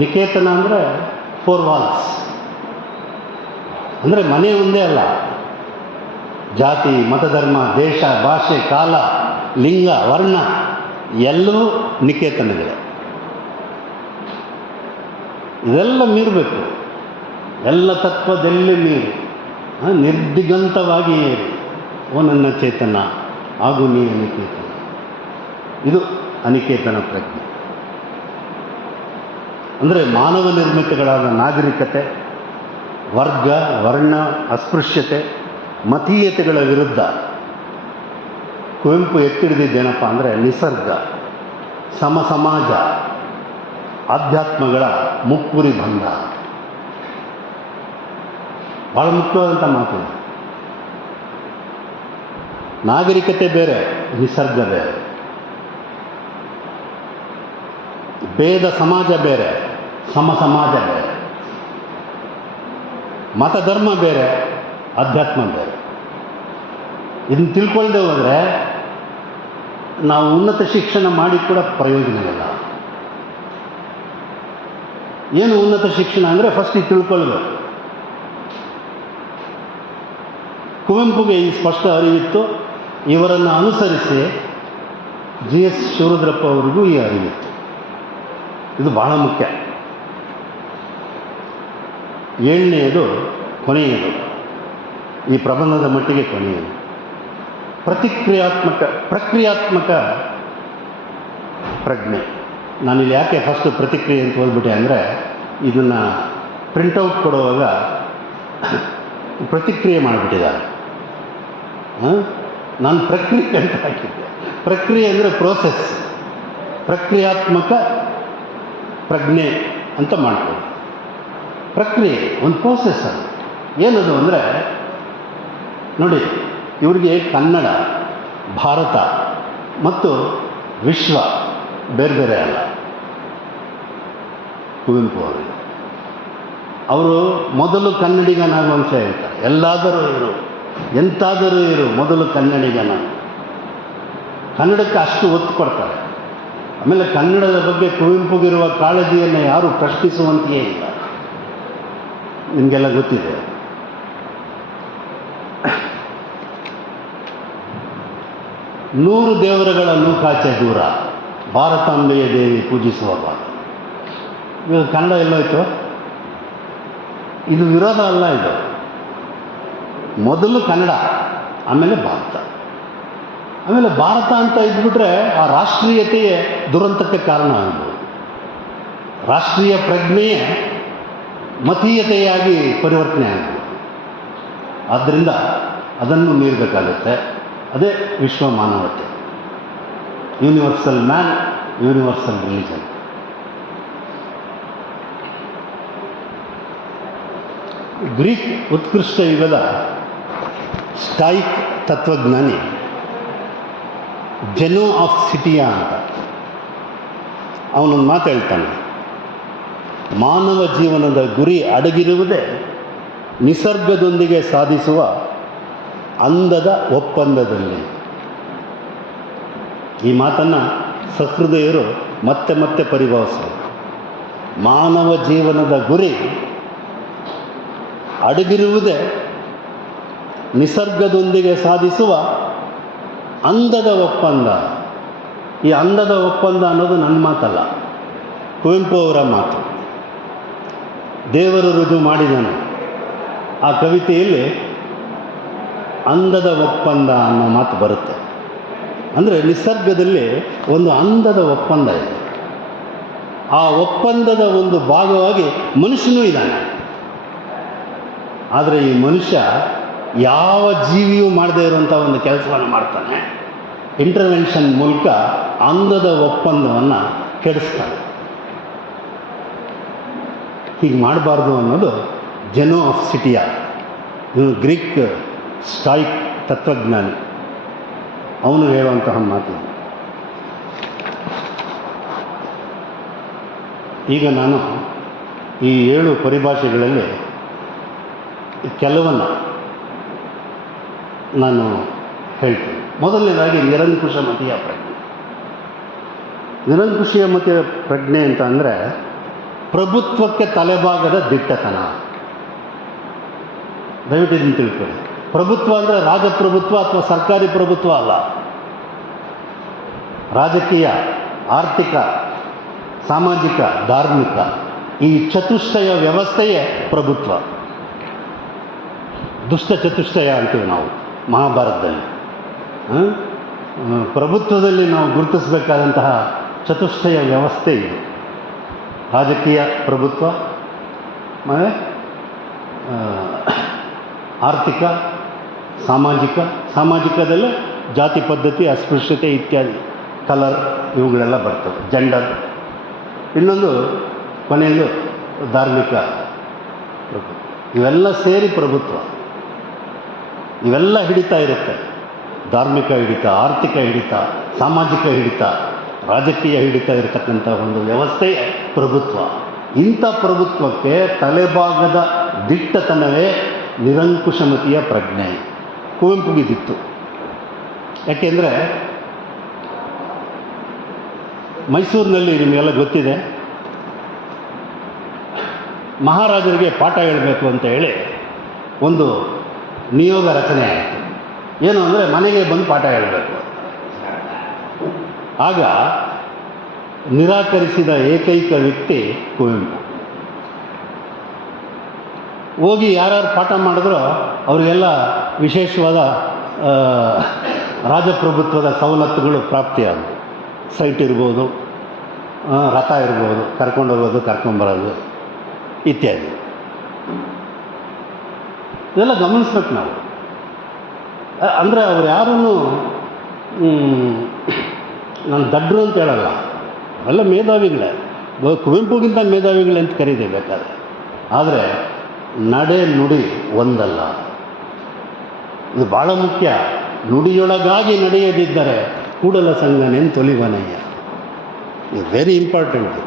ನಿಕೇತನ ಅಂದರೆ 4 ವಾಲ್ಸ್, ಅಂದರೆ ಮನೆ ಒಂದೇ ಅಲ್ಲ, ಜಾತಿ, ಮತಧರ್ಮ, ದೇಶ, ಭಾಷೆ, ಕಾಲ, ಲಿಂಗ, ವರ್ಣ ಎಲ್ಲವೂ ನಿಕೇತನಗಳೇ. ಇದೆಲ್ಲ ಮೀರಬೇಕು, ಎಲ್ಲ ತತ್ವದಲ್ಲೇ ಮೀರಿ ನಿರ್ದಿಗಂತವಾಗಿ ಏರಿ ಓ ನನ್ನ ಚೇತನ, ಆಗು ನೀ ಅನಿಕೇತನ. ಇದು ಅನಿಕೇತನ ಪ್ರಜ್ಞೆ. ಅಂದರೆ ಮಾನವ ನಿರ್ಮಿತಗಳಾದ ನಾಗರಿಕತೆ, ವರ್ಗ, ವರ್ಣ, ಅಸ್ಪೃಶ್ಯತೆ, ಮತೀಯತೆಗಳ ವಿರುದ್ಧ ಕುವೆಂಪು ಎತ್ತಿಡಿದಿದ್ದೇನಪ್ಪ ಅಂದರೆ ನಿಸರ್ಗ, ಸಮಾಜ, ಆಧ್ಯಾತ್ಮಗಳ ಮುಕ್ಕುರಿ ಬಂಧ. ಭಾಳ ಮುಖ್ಯವಾದಂಥ ಮಾತು. ನಾಗರಿಕತೆ ಬೇರೆ, ನಿಸರ್ಗ ಬೇರೆ. ಭೇದ ಸಮಾಜ ಬೇರೆ, ಸಮಾಜ ಬೇರೆ. ಮತ ಧರ್ಮ ಬೇರೆ, ಅಧ್ಯಾತ್ಮ ಬೇರೆ. ಇದನ್ನು ತಿಳ್ಕೊಳ್ದೆ ಹೋದರೆ ನಾವು ಉನ್ನತ ಶಿಕ್ಷಣ ಮಾಡಿ ಕೂಡ ಪ್ರಯೋಜನವಿಲ್ಲ. ಏನು ಉನ್ನತ ಶಿಕ್ಷಣ ಅಂದರೆ ಫಸ್ಟ್ ಇದು ತಿಳ್ಕೊಳ್ಬೇಕು. ಕುವೆಂಪುಗೆ ಈ ಸ್ಪಷ್ಟ ಅರಿವಿತ್ತು. ಇವರನ್ನು ಅನುಸರಿಸಿ GS ಶಿವರುದ್ರಪ್ಪ ಅವರಿಗೂ ಈ ಅರಿವಿತ್ತು. ಇದು ಬಹಳ ಮುಖ್ಯ. 7ನೇದು ಕೊನೆಯದು, ಈ ಪ್ರಬಂಧದ ಮಟ್ಟಿಗೆ ಕೊನೆಯದು. ಪ್ರಕ್ರಿಯಾತ್ಮಕ ಪ್ರಜ್ಞೆ. ನಾನಿಲ್ಲಿ ಯಾಕೆ ಫಸ್ಟ್ ಪ್ರತಿಕ್ರಿಯೆ ಅಂತ ಹೋಗ್ಬಿಟ್ಟೆ ಅಂದರೆ, ಇದನ್ನು ಪ್ರಿಂಟೌಟ್ ಕೊಡುವಾಗ ಪ್ರತಿಕ್ರಿಯೆ ಮಾಡಿಬಿಟ್ಟಿದ್ದಾರೆ. ನಾನು ಪ್ರಕ್ರಿಯೆ ಅಂತ ಹಾಕಿದ್ದೆ. ಪ್ರಕ್ರಿಯೆ ಅಂದರೆ ಪ್ರೋಸೆಸ್. ಪ್ರಕ್ರಿಯಾತ್ಮಕ ಪ್ರಜ್ಞೆ ಅಂತ ಮಾಡ್ಬೋದು. ಪ್ರಕ್ರಿಯೆ ಒಂದು ಪ್ರೋಸೆಸ್. ಅದು ಏನದು ಅಂದರೆ, ನೋಡಿ, ಇವರಿಗೆ ಕನ್ನಡ, ಭಾರತ ಮತ್ತು ವಿಶ್ವ ಬೇರೆ ಬೇರೆ ಅಲ್ಲ. ಕುವೆಂಪು ಅವರು ಮೊದಲು ಕನ್ನಡಿಗನಾಗುವಂತ ಹೇಳ್ತಾರೆ. ಎಲ್ಲಾದರೂ ಇರು, ಎಂತಾದರೂ ಇರು, ಮೊದಲು ಕನ್ನಡಿಗನ. ಕನ್ನಡಕ್ಕೆ ಅಷ್ಟು ಒತ್ತು ಕೊಡ್ತಾರೆ. ಆಮೇಲೆ ಕನ್ನಡದ ಬಗ್ಗೆ ಕುವೆಂಪುಗಿರುವ ಕಾಳಜಿಯನ್ನು ಯಾರು ಪ್ರಶ್ನಿಸುವಂತೆಯೇ ಇಲ್ಲ. ನಿಮಗೆಲ್ಲ ಗೊತ್ತಿದೆ. ನೂರು ದೇವರುಗಳ ನೂಕಾಚೆ ದೂರ, ಭಾರತಾಂಬೆಯ ದೇವಿ ಪೂಜಿಸುವ ಭಾಗ. ಇವಾಗ ಕನ್ನಡ ಎಲ್ಲೋಯ್ತು? ಇದು ವಿರೋಧ ಅಲ್ಲ. ಇದು ಮೊದಲು ಕನ್ನಡ, ಆಮೇಲೆ ಭಾರತ. ಆಮೇಲೆ ಭಾರತ ಅಂತ ಇದ್ಬಿಟ್ರೆ ಆ ರಾಷ್ಟ್ರೀಯತೆಯೇ ದುರಂತಕ್ಕೆ ಕಾರಣ ಆಗ್ಬೋದು. ರಾಷ್ಟ್ರೀಯ ಪ್ರಜ್ಞೆಯೇ ಮತೀಯತೆಯಾಗಿ ಪರಿವರ್ತನೆ ಆಗ್ಬೋದು. ಆದ್ದರಿಂದ ಅದನ್ನು ಮೀರಬೇಕಾಗುತ್ತೆ. ಅದೇ ವಿಶ್ವ ಮಾನವತೆ, universal man, universal religion. Greek ಉತ್ಕೃಷ್ಟ ಯುಗದ ಸ್ಟಾಯಿಕ್ ತತ್ವಜ್ಞಾನಿ ಜೆನೋ ಆಫ್ ಸಿಟಿಯಾ ಅಂತ ಅವನೊಂದು ಮಾತು ಹೇಳ್ತಾನೆ. ಮಾನವ ಜೀವನದ ಗುರಿ ಅಡಗಿರುವುದೇ ನಿಸರ್ಗದೊಂದಿಗೆ ಸಾಧಿಸುವ ಅಂದದ ಒಪ್ಪಂದದಲ್ಲಿ. ಈ ಮಾತನ್ನು ಸಹೃದಯರು ಮತ್ತೆ ಮತ್ತೆ ಪರಿಭಾವಿಸಬೇಕು. ಮಾನವ ಜೀವನದ ಗುರಿ ಅಡಗಿರುವುದೇ ನಿಸರ್ಗದೊಂದಿಗೆ ಸಾಧಿಸುವ ಅಂದದ ಒಪ್ಪಂದ. ಈ ಅಂದದ ಒಪ್ಪಂದ ಅನ್ನೋದು ನನ್ನ ಮಾತಲ್ಲ, ಕುವೆಂಪು ಅವರ ಮಾತು. ದೇವರು ರುಜು ಮಾಡಿದನು ಆ ಕವಿತೆಯಲ್ಲಿ ಅಂದದ ಒಪ್ಪಂದ ಅನ್ನೋ ಮಾತು ಬರುತ್ತೆ. ಅಂದರೆ ನಿಸರ್ಗದಲ್ಲಿ ಒಂದು ಅಂದದ ಒಪ್ಪಂದ ಇದೆ. ಆ ಒಪ್ಪಂದದ ಒಂದು ಭಾಗವಾಗಿ ಮನುಷ್ಯನೂ ಇದ್ದಾನೆ. ಆದರೆ ಈ ಮನುಷ್ಯ ಯಾವ ಜೀವಿಯೂ ಮಾಡದೇ ಇರುವಂಥ ಒಂದು ಕೆಲಸವನ್ನು ಮಾಡ್ತಾನೆ. ಇಂಟರ್ವೆನ್ಷನ್ ಮೂಲಕ ಅಂದದ ಒಪ್ಪಂದವನ್ನು ಕೆಡಿಸ್ತಾನೆ. ಹೀಗೆ ಮಾಡಬಾರ್ದು ಅನ್ನೋದು ಜೆನೋ ಆಫ್ ಸಿಟಿಯಾ, ಇವನು ಗ್ರೀಕ್ ಸ್ಟಾಯಿಕ್ ತತ್ವಜ್ಞಾನಿ, ಅವನು ಹೇಳುವಂತಹ ಮಾತು. ಈಗ ನಾನು ಈ 7 ಪರಿಭಾಷೆಗಳಲ್ಲಿ ಕೆಲವನ್ನು ನಾನು ಹೇಳ್ತೀನಿ. ಮೊದಲನೇದಾಗಿ ನಿರಂಕುಶ ಮತೀಯ ಪ್ರಜ್ಞೆ. ನಿರಂಕುಶೀಯ ಮತೀಯ ಪ್ರಜ್ಞೆ ಅಂತ ಅಂದರೆ ಪ್ರಭುತ್ವಕ್ಕೆ ತಲೆಭಾಗದ ದಿಟ್ಟತನ. ದಯವಿಟ್ಟು ಇದನ್ನು ತಿಳ್ಕೊಳ್ಳಿ. ಪ್ರಭುತ್ವ ಅಂದರೆ ರಾಜಪ್ರಭುತ್ವ ಅಥವಾ ಸರ್ಕಾರಿ ಪ್ರಭುತ್ವ ಅಲ್ಲ. ರಾಜಕೀಯ, ಆರ್ಥಿಕ, ಸಾಮಾಜಿಕ, ಧಾರ್ಮಿಕ ಈ ಚತುಷ್ಟಯ ವ್ಯವಸ್ಥೆಯೇ ಪ್ರಭುತ್ವ. ದುಷ್ಟ ಚತುಷ್ಟಯ ಅಂತೀವಿ ನಾವು ಮಹಾಭಾರತದಲ್ಲಿ. ಪ್ರಭುತ್ವದಲ್ಲಿ ನಾವು ಗುರುತಿಸಬೇಕಾದಂತಹ ಚತುಷ್ಟಯ ವ್ಯವಸ್ಥೆ ಇದು. ರಾಜಕೀಯ ಪ್ರಭುತ್ವ, ಮತ್ತು ಆರ್ಥಿಕ, ಸಾಮಾಜಿಕದಲ್ಲೇ ಜಾತಿ ಪದ್ಧತಿ, ಅಸ್ಪೃಶ್ಯತೆ ಇತ್ಯಾದಿ, ಕಲರ್ ಇವುಗಳೆಲ್ಲ ಬರ್ತವೆ, ಜೆಂಡರ್. ಇನ್ನೊಂದು ಕೊನೆಯದು ಧಾರ್ಮಿಕ ಪ್ರಭುತ್ವ. ಇವೆಲ್ಲ ಸೇರಿ ಪ್ರಭುತ್ವ. ಇವೆಲ್ಲ ಹಿಡಿತಾ ಇರುತ್ತೆ. ಧಾರ್ಮಿಕ ಹಿಡಿತ, ಆರ್ಥಿಕ ಹಿಡಿತ, ಸಾಮಾಜಿಕ ಹಿಡಿತ, ರಾಜಕೀಯ ಹಿಡಿತ ಇರತಕ್ಕಂಥ ಒಂದು ವ್ಯವಸ್ಥೆಯೇ ಪ್ರಭುತ್ವ. ಇಂಥ ಪ್ರಭುತ್ವಕ್ಕೆ ತಲೆಭಾಗದ ದಿಟ್ಟತನವೇ ನಿರಂಕುಶಮತಿಯ ಪ್ರಜ್ಞೆ. ಕುವೆಂಪುಗಿದ್ದಿತ್ತು. ಯಾಕೆಂದರೆ ಮೈಸೂರಿನಲ್ಲಿ ನಿಮಗೆಲ್ಲ ಗೊತ್ತಿದೆ, ಮಹಾರಾಜರಿಗೆ ಪಾಠ ಹೇಳಬೇಕು ಅಂತ ಹೇಳಿ ಒಂದು ನಿಯೋಗ ರಚನೆ ಆಯಿತು. ಏನು ಅಂದರೆ ಮನೆಗೆ ಬಂದು ಪಾಠ ಹೇಳಬೇಕು. ಆಗ ನಿರಾಕರಿಸಿದ ಏಕೈಕ ವ್ಯಕ್ತಿ ಕುವೆಂಪು. ಹೋಗಿ ಯಾರ್ಯಾರು ಪಾಠ ಮಾಡಿದ್ರೋ ಅವರಿಗೆಲ್ಲ ವಿಶೇಷವಾದ ರಾಜಪ್ರಭುತ್ವದ ಸವಲತ್ತುಗಳು ಪ್ರಾಪ್ತಿಯಾದವು. ಸೈಟ್ ಇರ್ಬೋದು, ರಥ ಇರ್ಬೋದು, ಕರ್ಕೊಂಡೋಗೋದು, ಕರ್ಕೊಂಬರೋದು ಇತ್ಯಾದಿ. ಇದೆಲ್ಲ ಗಮನಿಸ್ಬೇಕು ನಾವು. ಅಂದರೆ ಅವ್ರು ಯಾರನ್ನು ನಾನು ದಡ್ರು ಅಂತ ಹೇಳಲ್ಲ, ಅವೆಲ್ಲ ಮೇಧಾವಿಗಳೇ. ಕುವೆಂಪುಗಿಂತ ಮೇಧಾವಿಗಳೇ ಅಂತ ಕರೀದೆ ಬೇಕಾದ್ರೆ. ಆದರೆ ನಡೆ ನುಡಿ ಒಂದಲ್ಲ, ಇದು ಭಾಳ ಮುಖ್ಯ. ನುಡಿಯೊಳಗಾಗಿ ನಡೆಯದಿದ್ದರೆ ಕೂಡಲ ಸಂಗನೆಂತೊಲಿವನಯ್ಯ. ಇದು ವೆರಿ ಇಂಪಾರ್ಟೆಂಟ್.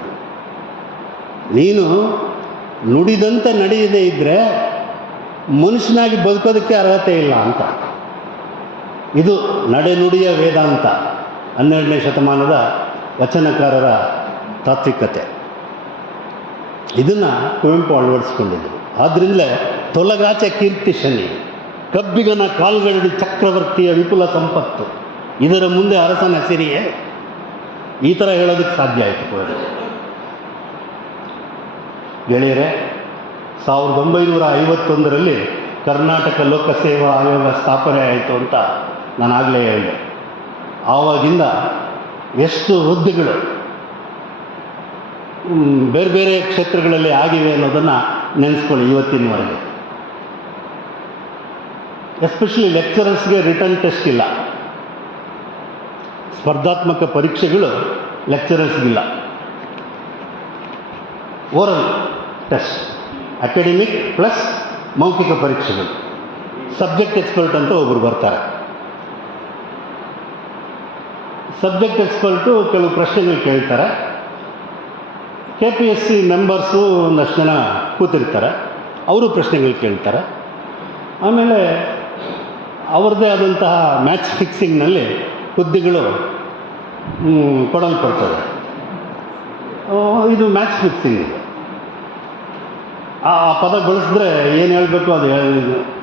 ನೀನು ನುಡಿದಂತೆ ನಡೆಯದೇ ಇದ್ದರೆ ಮನುಷ್ಯನಾಗಿ ಬದುಕೋದಕ್ಕೆ ಅರ್ಹತೆ ಇಲ್ಲ ಅಂತ. ಇದು ನಡೆನುಡಿಯ ವೇದಾಂತ, 12ನೇ ಶತಮಾನದ ವಚನಕಾರರ ತಾತ್ವಿಕತೆ. ಇದನ್ನು ಕುವೆಂಪು ಅಳವಡಿಸ್ಕೊಂಡಿದ್ದರು. ಆದ್ದರಿಂದಲೇ ತೊಲಗಾಚೆ ಕೀರ್ತಿ ಶನಿ, ಕಬ್ಬಿಗನ ಕಾಲ್ಗಡಿ ಚಕ್ರವರ್ತಿಯ ವಿಪುಲ ಸಂಪತ್ತು, ಇದರ ಮುಂದೆ ಅರಸನ ಸಿರಿಯೇ, ಈ ಥರ ಹೇಳೋದಕ್ಕೆ ಸಾಧ್ಯ ಆಯಿತು ಕುವೆಂಪು. ಗೆಳೆಯರೇ, 1951ರಲ್ಲಿ ಕರ್ನಾಟಕ ಲೋಕಸೇವಾ ಆಯೋಗ ಸ್ಥಾಪನೆ ಆಯಿತು ಅಂತ ನಾನು ಆಗಲೇ ಹೇಳಿದೆ. ಆವಾಗಿಂದ ಎಷ್ಟು ಹುದ್ದೆಗಳು ಬೇರೆ ಬೇರೆ ಕ್ಷೇತ್ರಗಳಲ್ಲಿ ಆಗಿವೆ ಅನ್ನೋದನ್ನು ನೆನೆಸ್ಕೊಳ್ಳಿ ಇವತ್ತಿನವರೆಗೆ. ಎಸ್ಪೆಷಲಿ ಲೆಕ್ಚರರ್ಸ್ಗೆ ರಿಟರ್ನ್ ಟೆಸ್ಟ್ ಇಲ್ಲ, ಸ್ಪರ್ಧಾತ್ಮಕ ಪರೀಕ್ಷೆಗಳು ಲೆಕ್ಚರರ್ಸ್ಗಿಲ್ಲ. ಓರಲ್ ಟೆಸ್ಟ್, ಅಕಾಡೆಮಿಕ್ ಪ್ಲಸ್ ಮೌಖಿಕ ಪರೀಕ್ಷೆಗಳು. ಸಬ್ಜೆಕ್ಟ್ ಎಕ್ಸ್ಪರ್ಟ್ ಅಂತ ಒಬ್ಬರು ಬರ್ತಾರೆ. ಸಬ್ಜೆಕ್ಟ್ ಎಕ್ಸ್ಪರ್ಟು ಕೆಲವು ಪ್ರಶ್ನೆಗಳು ಕೇಳ್ತಾರೆ. KPSC ಮೆಂಬರ್ಸು ಒಂದಷ್ಟು ಜನ ಕೂತಿರ್ತಾರೆ, ಅವರು ಪ್ರಶ್ನೆಗಳು ಕೇಳ್ತಾರೆ. ಆಮೇಲೆ ಅವ್ರದ್ದೇ ಆದಂತಹ ಮ್ಯಾಚ್ ಫಿಕ್ಸಿಂಗ್ನಲ್ಲಿ ಹುದ್ದೆಗಳು ಕೊಡಲ್ಪಡ್ತದೆ. ಇದು ಮ್ಯಾಚ್ ಫಿಕ್ಸಿಂಗ್. ಇದು ಆ ಪದ ಬಳಸಿದ್ರೆ ಏನು ಹೇಳಬೇಕು ಅದು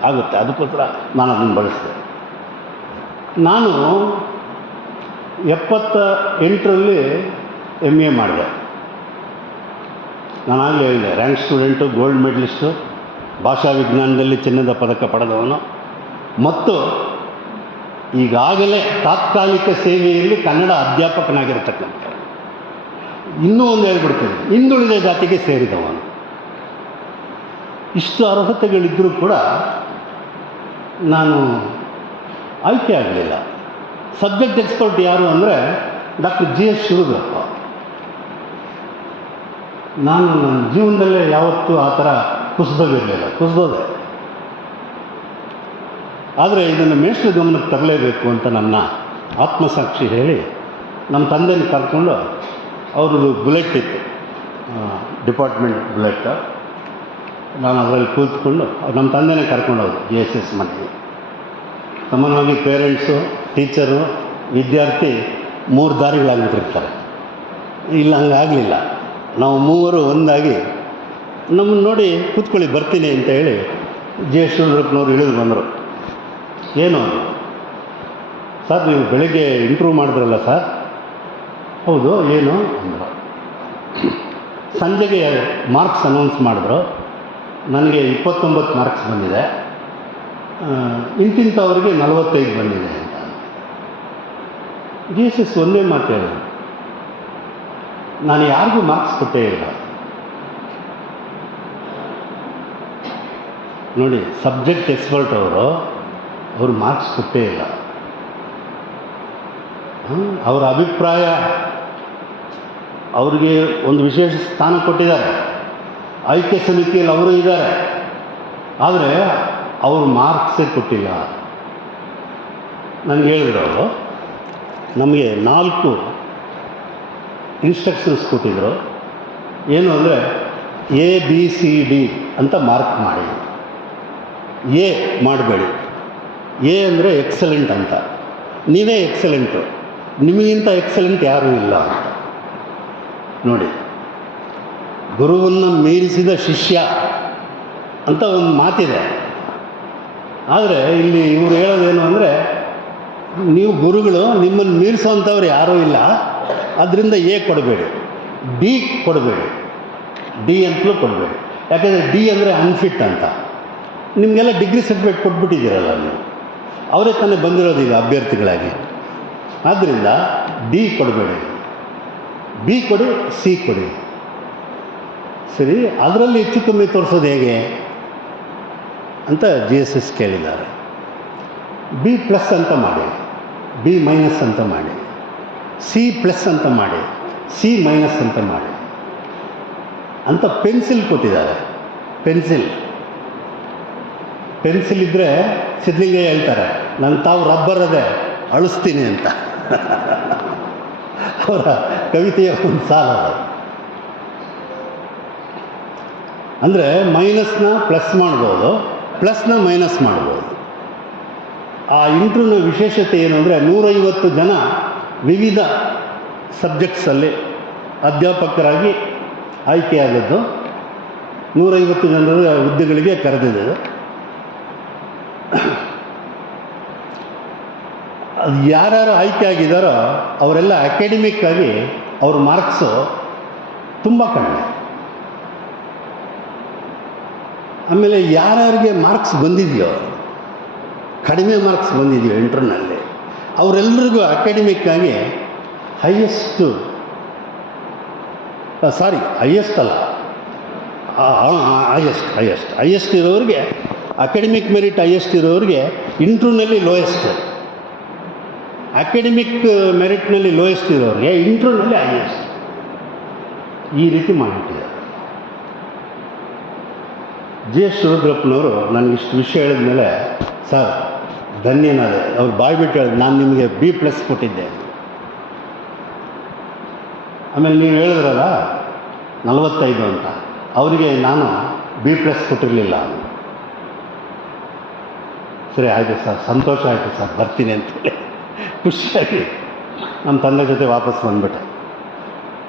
ಆಗುತ್ತೆ. ಅದಕ್ಕೋಸ್ಕರ ನಾನು ಅದನ್ನು ಬಳಸಿದೆ. ನಾನು 78ರಲ್ಲಿ MA ಮಾಡಿದೆ. ನಾನಾಗಲೇ ಹೇಳಿದೆ, ರ್ಯಾಂಕ್ ಸ್ಟೂಡೆಂಟು, ಗೋಲ್ಡ್ ಮೆಡಲಿಸ್ಟು, ಭಾಷಾ ವಿಜ್ಞಾನದಲ್ಲಿ ಚಿನ್ನದ ಪದಕ ಪಡೆದವನು, ಮತ್ತು ಈಗಾಗಲೇ ತಾತ್ಕಾಲಿಕ ಸೇವೆಯಲ್ಲಿ ಕನ್ನಡ ಅಧ್ಯಾಪಕನಾಗಿರ್ತಕ್ಕಂಥ. ಇನ್ನೂ ಒಂದು ಹೇಳ್ಬಿಡ್ತೀನಿ, ಹಿಂದುಳಿದ ಜಾತಿಗೆ ಸೇರಿದವನು. ಇಷ್ಟು ಅರ್ಹತೆಗಳಿದ್ದರೂ ಕೂಡ ನಾನು ಆಯ್ಕೆ ಆಗಲಿಲ್ಲ. ಸಬ್ಜೆಕ್ಟ್ ಎಕ್ಸ್ಪರ್ಟ್ ಯಾರು ಅಂದರೆ ಡಾಕ್ಟರ್ GS ಶಿವರುದ್ರಪ್ಪ. ನಾನು ನನ್ನ ಜೀವನದಲ್ಲೇ ಯಾವತ್ತೂ ಆ ಥರ ಕುಸಿದೋಗಿರಲಿಲ್ಲ, ಕುಸಿದೋದೆ. ಆದರೆ ಇದನ್ನು ಮೇಷ್ಟ್ರ ಗಮನಕ್ಕೆ ತರಲೇಬೇಕು ಅಂತ ನನ್ನ ಆತ್ಮಸಾಕ್ಷಿ ಹೇಳಿ ನಮ್ಮ ತಂದೆನ ಕರ್ಕೊಂಡು, ಅವ್ರದ್ದು ಬುಲೆಟ್ ಇತ್ತು, ಡಿಪಾರ್ಟ್ಮೆಂಟ್ ಬುಲೆಟ್. ನಾನು ಅದರಲ್ಲಿ ಕೂತ್ಕೊಂಡು ನಮ್ಮ ತಂದೆನೇ ಕರ್ಕೊಂಡೋದು JSS ಮನೆಗೆ. ಸಾಮಾನ್ಯವಾಗಿ ಪೇರೆಂಟ್ಸು, ಟೀಚರು, ವಿದ್ಯಾರ್ಥಿ 3 ದಾರಿಗಳಾಗ್ಬಿಟ್ಟಿರ್ತಾರೆ. ಇಲ್ಲ, ಹಂಗಾಗಲಿಲ್ಲ. ನಾವು ಮೂವರು ಒಂದಾಗಿ ನಮ್ಮನ್ನು ನೋಡಿ ಕೂತ್ಕೊಳ್ಳಿ ಬರ್ತೀನಿ ಅಂತ ಹೇಳಿ GS ಶಿವರುದ್ರಪ್ಪನವ್ರು ಇಳಿದು ಬಂದರು. ಏನು ಸರ್, ನೀವು ಬೆಳಗ್ಗೆ ಇಂಪ್ರೂವ್ ಮಾಡಿದ್ರಲ್ಲ ಸರ್? ಹೌದು, ಏನು ಅಂದರು. ಸಂಜೆಗೆ ಮಾರ್ಕ್ಸ್ ಅನೌನ್ಸ್ ಮಾಡಿದ್ರು. ನನಗೆ 29 ಮಾರ್ಕ್ಸ್ ಬಂದಿದೆ, ಇಂತಿಂಥವ್ರಿಗೆ 45 ಬಂದಿದೆ ಅಂತ. GSS ಒಂದೇ ಮಾತು ಹೇಳಿದ್ರು, ನಾನು ಯಾರಿಗೂ ಮಾರ್ಕ್ಸ್ ಕೊಟ್ಟೇ ಇಲ್ಲ, ನೋಡಿ, ಸಬ್ಜೆಕ್ಟ್ ಎಕ್ಸ್ಪರ್ಟ್ ಅವರು ಮಾರ್ಕ್ಸ್ ಕೊಟ್ಟೇ ಇಲ್ಲ. ಅವರ ಅಭಿಪ್ರಾಯ, ಅವ್ರಿಗೆ ಒಂದು ವಿಶೇಷ ಸ್ಥಾನ ಕೊಟ್ಟಿದ್ದಾರೆ, ಆಯ್ಕೆ ಸಮಿತಿಯಲ್ಲಿ ಅವರು ಇದ್ದಾರೆ, ಆದರೆ ಅವರು ಮಾರ್ಕ್ಸೇ ಕೊಟ್ಟಿಲ್ಲ. ನನಗೆ ಹೇಳಿದ್ರು ಅವರು, ನಮಗೆ 4 ಇನ್ಸ್ಟ್ರಕ್ಷನ್ಸ್ ಕೊಟ್ಟಿದ್ರು. ಏನು ಅಂದರೆ ABCD ಅಂತ ಮಾರ್ಕ್ ಮಾಡಿ, ಎ ಮಾಡಬೇಡಿ. ಎ ಅಂದರೆ ಎಕ್ಸಲೆಂಟ್ ಅಂತ, ನೀವೇ ಎಕ್ಸಲೆಂಟು, ನಿಮಗಿಂತ ಎಕ್ಸಲೆಂಟ್ ಯಾರೂ ಇಲ್ಲ ಅಂತ. ನೋಡಿ, ಗುರುವನ್ನು ಮೀರಿಸಿದ ಶಿಷ್ಯ ಅಂತ ಒಂದು ಮಾತಿದೆ. ಆದರೆ ಇಲ್ಲಿ ಇವರು ಹೇಳೋದೇನು ಅಂದರೆ, ನೀವು ಗುರುಗಳು, ನಿಮ್ಮನ್ನು ಮೀರಿಸೋವಂಥವ್ರು ಯಾರೂ ಇಲ್ಲ, ಅದರಿಂದ ಎ ಕೊಡಬೇಡಿ, ಡಿ ಕೊಡಬೇಡಿ, ಡಿ ಅಂತಲೂ ಕೊಡಬೇಡಿ. ಯಾಕಂದರೆ ಡಿ ಅಂದರೆ ಅನ್ಫಿಟ್ ಅಂತ. ನಿಮಗೆಲ್ಲ ಡಿಗ್ರಿ ಸರ್ಟಿಫಿಕೇಟ್ ಕೊಟ್ಬಿಟ್ಟಿದ್ದೀರಲ್ಲ ನೀವು, ಅವರೇ ತಾನೇ ಬಂದಿರೋದು ಈಗ ಅಭ್ಯರ್ಥಿಗಳಾಗಿ. ಆದ್ದರಿಂದ ಡಿ ಕೊಡಬೇಡಿ, ಬಿ ಕೊಡಿ, ಸಿ ಕೊಡಿ. ಸರಿ, ಅದರಲ್ಲಿ ಹೆಚ್ಚು ಕಮ್ಮಿ ತೋರಿಸೋದು ಹೇಗೆ ಅಂತ GSS ಕೇಳಿದ್ದಾರೆ. B+ ಅಂತ ಮಾಡಿ, B- ಅಂತ ಮಾಡಿ, C+ ಅಂತ ಮಾಡಿ, C- ಅಂತ ಮಾಡಿ ಅಂತ ಪೆನ್ಸಿಲ್ ಕೊಟ್ಟಿದ್ದಾರೆ. ಪೆನ್ಸಿಲ್ ಇದ್ದರೆ ಸಿದ್ಧಲಿಂಗಯ್ಯ ಹೇಳ್ತಾರೆ, ನಾನು ತಾವು ರಬ್ಬರ್ ಅದೇ ಅಳಿಸ್ತೀನಿ ಅಂತ. ಅವರ ಕವಿತೆಯ ಒಂದು ಸಾಲ ಅದು. ಅಂದರೆ ಮೈನಸ್ನ ಪ್ಲಸ್ ಮಾಡ್ಬೋದು, ಪ್ಲಸ್ನ ಮೈನಸ್ ಮಾಡ್ಬೋದು. ಆ ಇಂಟರ್ವ್ಯೂನ ವಿಶೇಷತೆ ಏನು ಅಂದರೆ 150 ಜನ ವಿವಿಧ ಸಬ್ಜೆಕ್ಟ್ಸಲ್ಲಿ ಅಧ್ಯಾಪಕರಾಗಿ ಆಯ್ಕೆಯಾದದ್ದು. 150 ಜನರ ಹುದ್ದೆಗಳಿಗೆ ಕರೆದಿದ್ದು. ಅದು ಯಾರ್ಯಾರು ಆಯ್ಕೆ ಆಗಿದ್ದಾರೋ ಅವರೆಲ್ಲ ಅಕಾಡೆಮಿಕ್ಕಾಗಿ ಅವ್ರ ಮಾರ್ಕ್ಸು ತುಂಬ ಕಡಿಮೆ. ಆಮೇಲೆ ಯಾರ್ಯಾರಿಗೆ ಮಾರ್ಕ್ಸ್ ಬಂದಿದೆಯೋ, ಕಡಿಮೆ ಮಾರ್ಕ್ಸ್ ಬಂದಿದೆಯೋ ಇಂಟರ್ನಲ್ಲಿ, ಅವರೆಲ್ಲರಿಗೂ ಅಕಾಡೆಮಿಕ್ಕಾಗಿ ಹೈಯೆಸ್ಟ್ ಇರೋರಿಗೆ, ಅಕಾಡೆಮಿಕ್ ಮೆರಿಟ್ ಹೈಯೆಸ್ಟ್ ಇರೋರಿಗೆ ಇಂಟರ್ವ್ಯೂನಲ್ಲಿ ಲೋಯೆಸ್ಟ್, ಅಕಾಡೆಮಿಕ್ ಮೆರಿಟ್ನಲ್ಲಿ ಲೋಯೆಸ್ಟ್ ಇರೋರಿಗೆ ಇಂಟರ್ವ್ಯೂನಲ್ಲಿ ಹೈಯೆಸ್ಟ್. ಈ ರೀತಿ ಮಾಡಿಟ್ಟಿದ್ದಾರೆ. GS ಶಿವರುದ್ರಪ್ಪನವರು ನನಗಿಷ್ಟು ವಿಷಯ ಹೇಳಿದ್ಮೇಲೆ, ಸರ್ ಧನ್ಯನಾದೆ, ಅವ್ರು ಬಾಯ್ಬಿಟ್ಟು ಹೇಳಿದ್ರು, ನಾನು ನಿಮಗೆ B+ ಕೊಟ್ಟಿದ್ದೆ. ಆಮೇಲೆ ನೀವು ಹೇಳಿದ್ರಲ್ಲ 45 ಅಂತ, ಅವರಿಗೆ ನಾನು B+ ಕೊಟ್ಟಿರಲಿಲ್ಲ. ಸರಿ ಆಯಿತು ಸರ್, ಸಂತೋಷ ಆಯಿತು ಸರ್, ಬರ್ತೀನಿ ಅಂತೇಳಿ ಖುಷಿಯಾಗಿ ನಮ್ಮ ತಂದೆ ಜೊತೆ ವಾಪಸ್ ಬಂದ್ಬಿಟ್ಟೆ.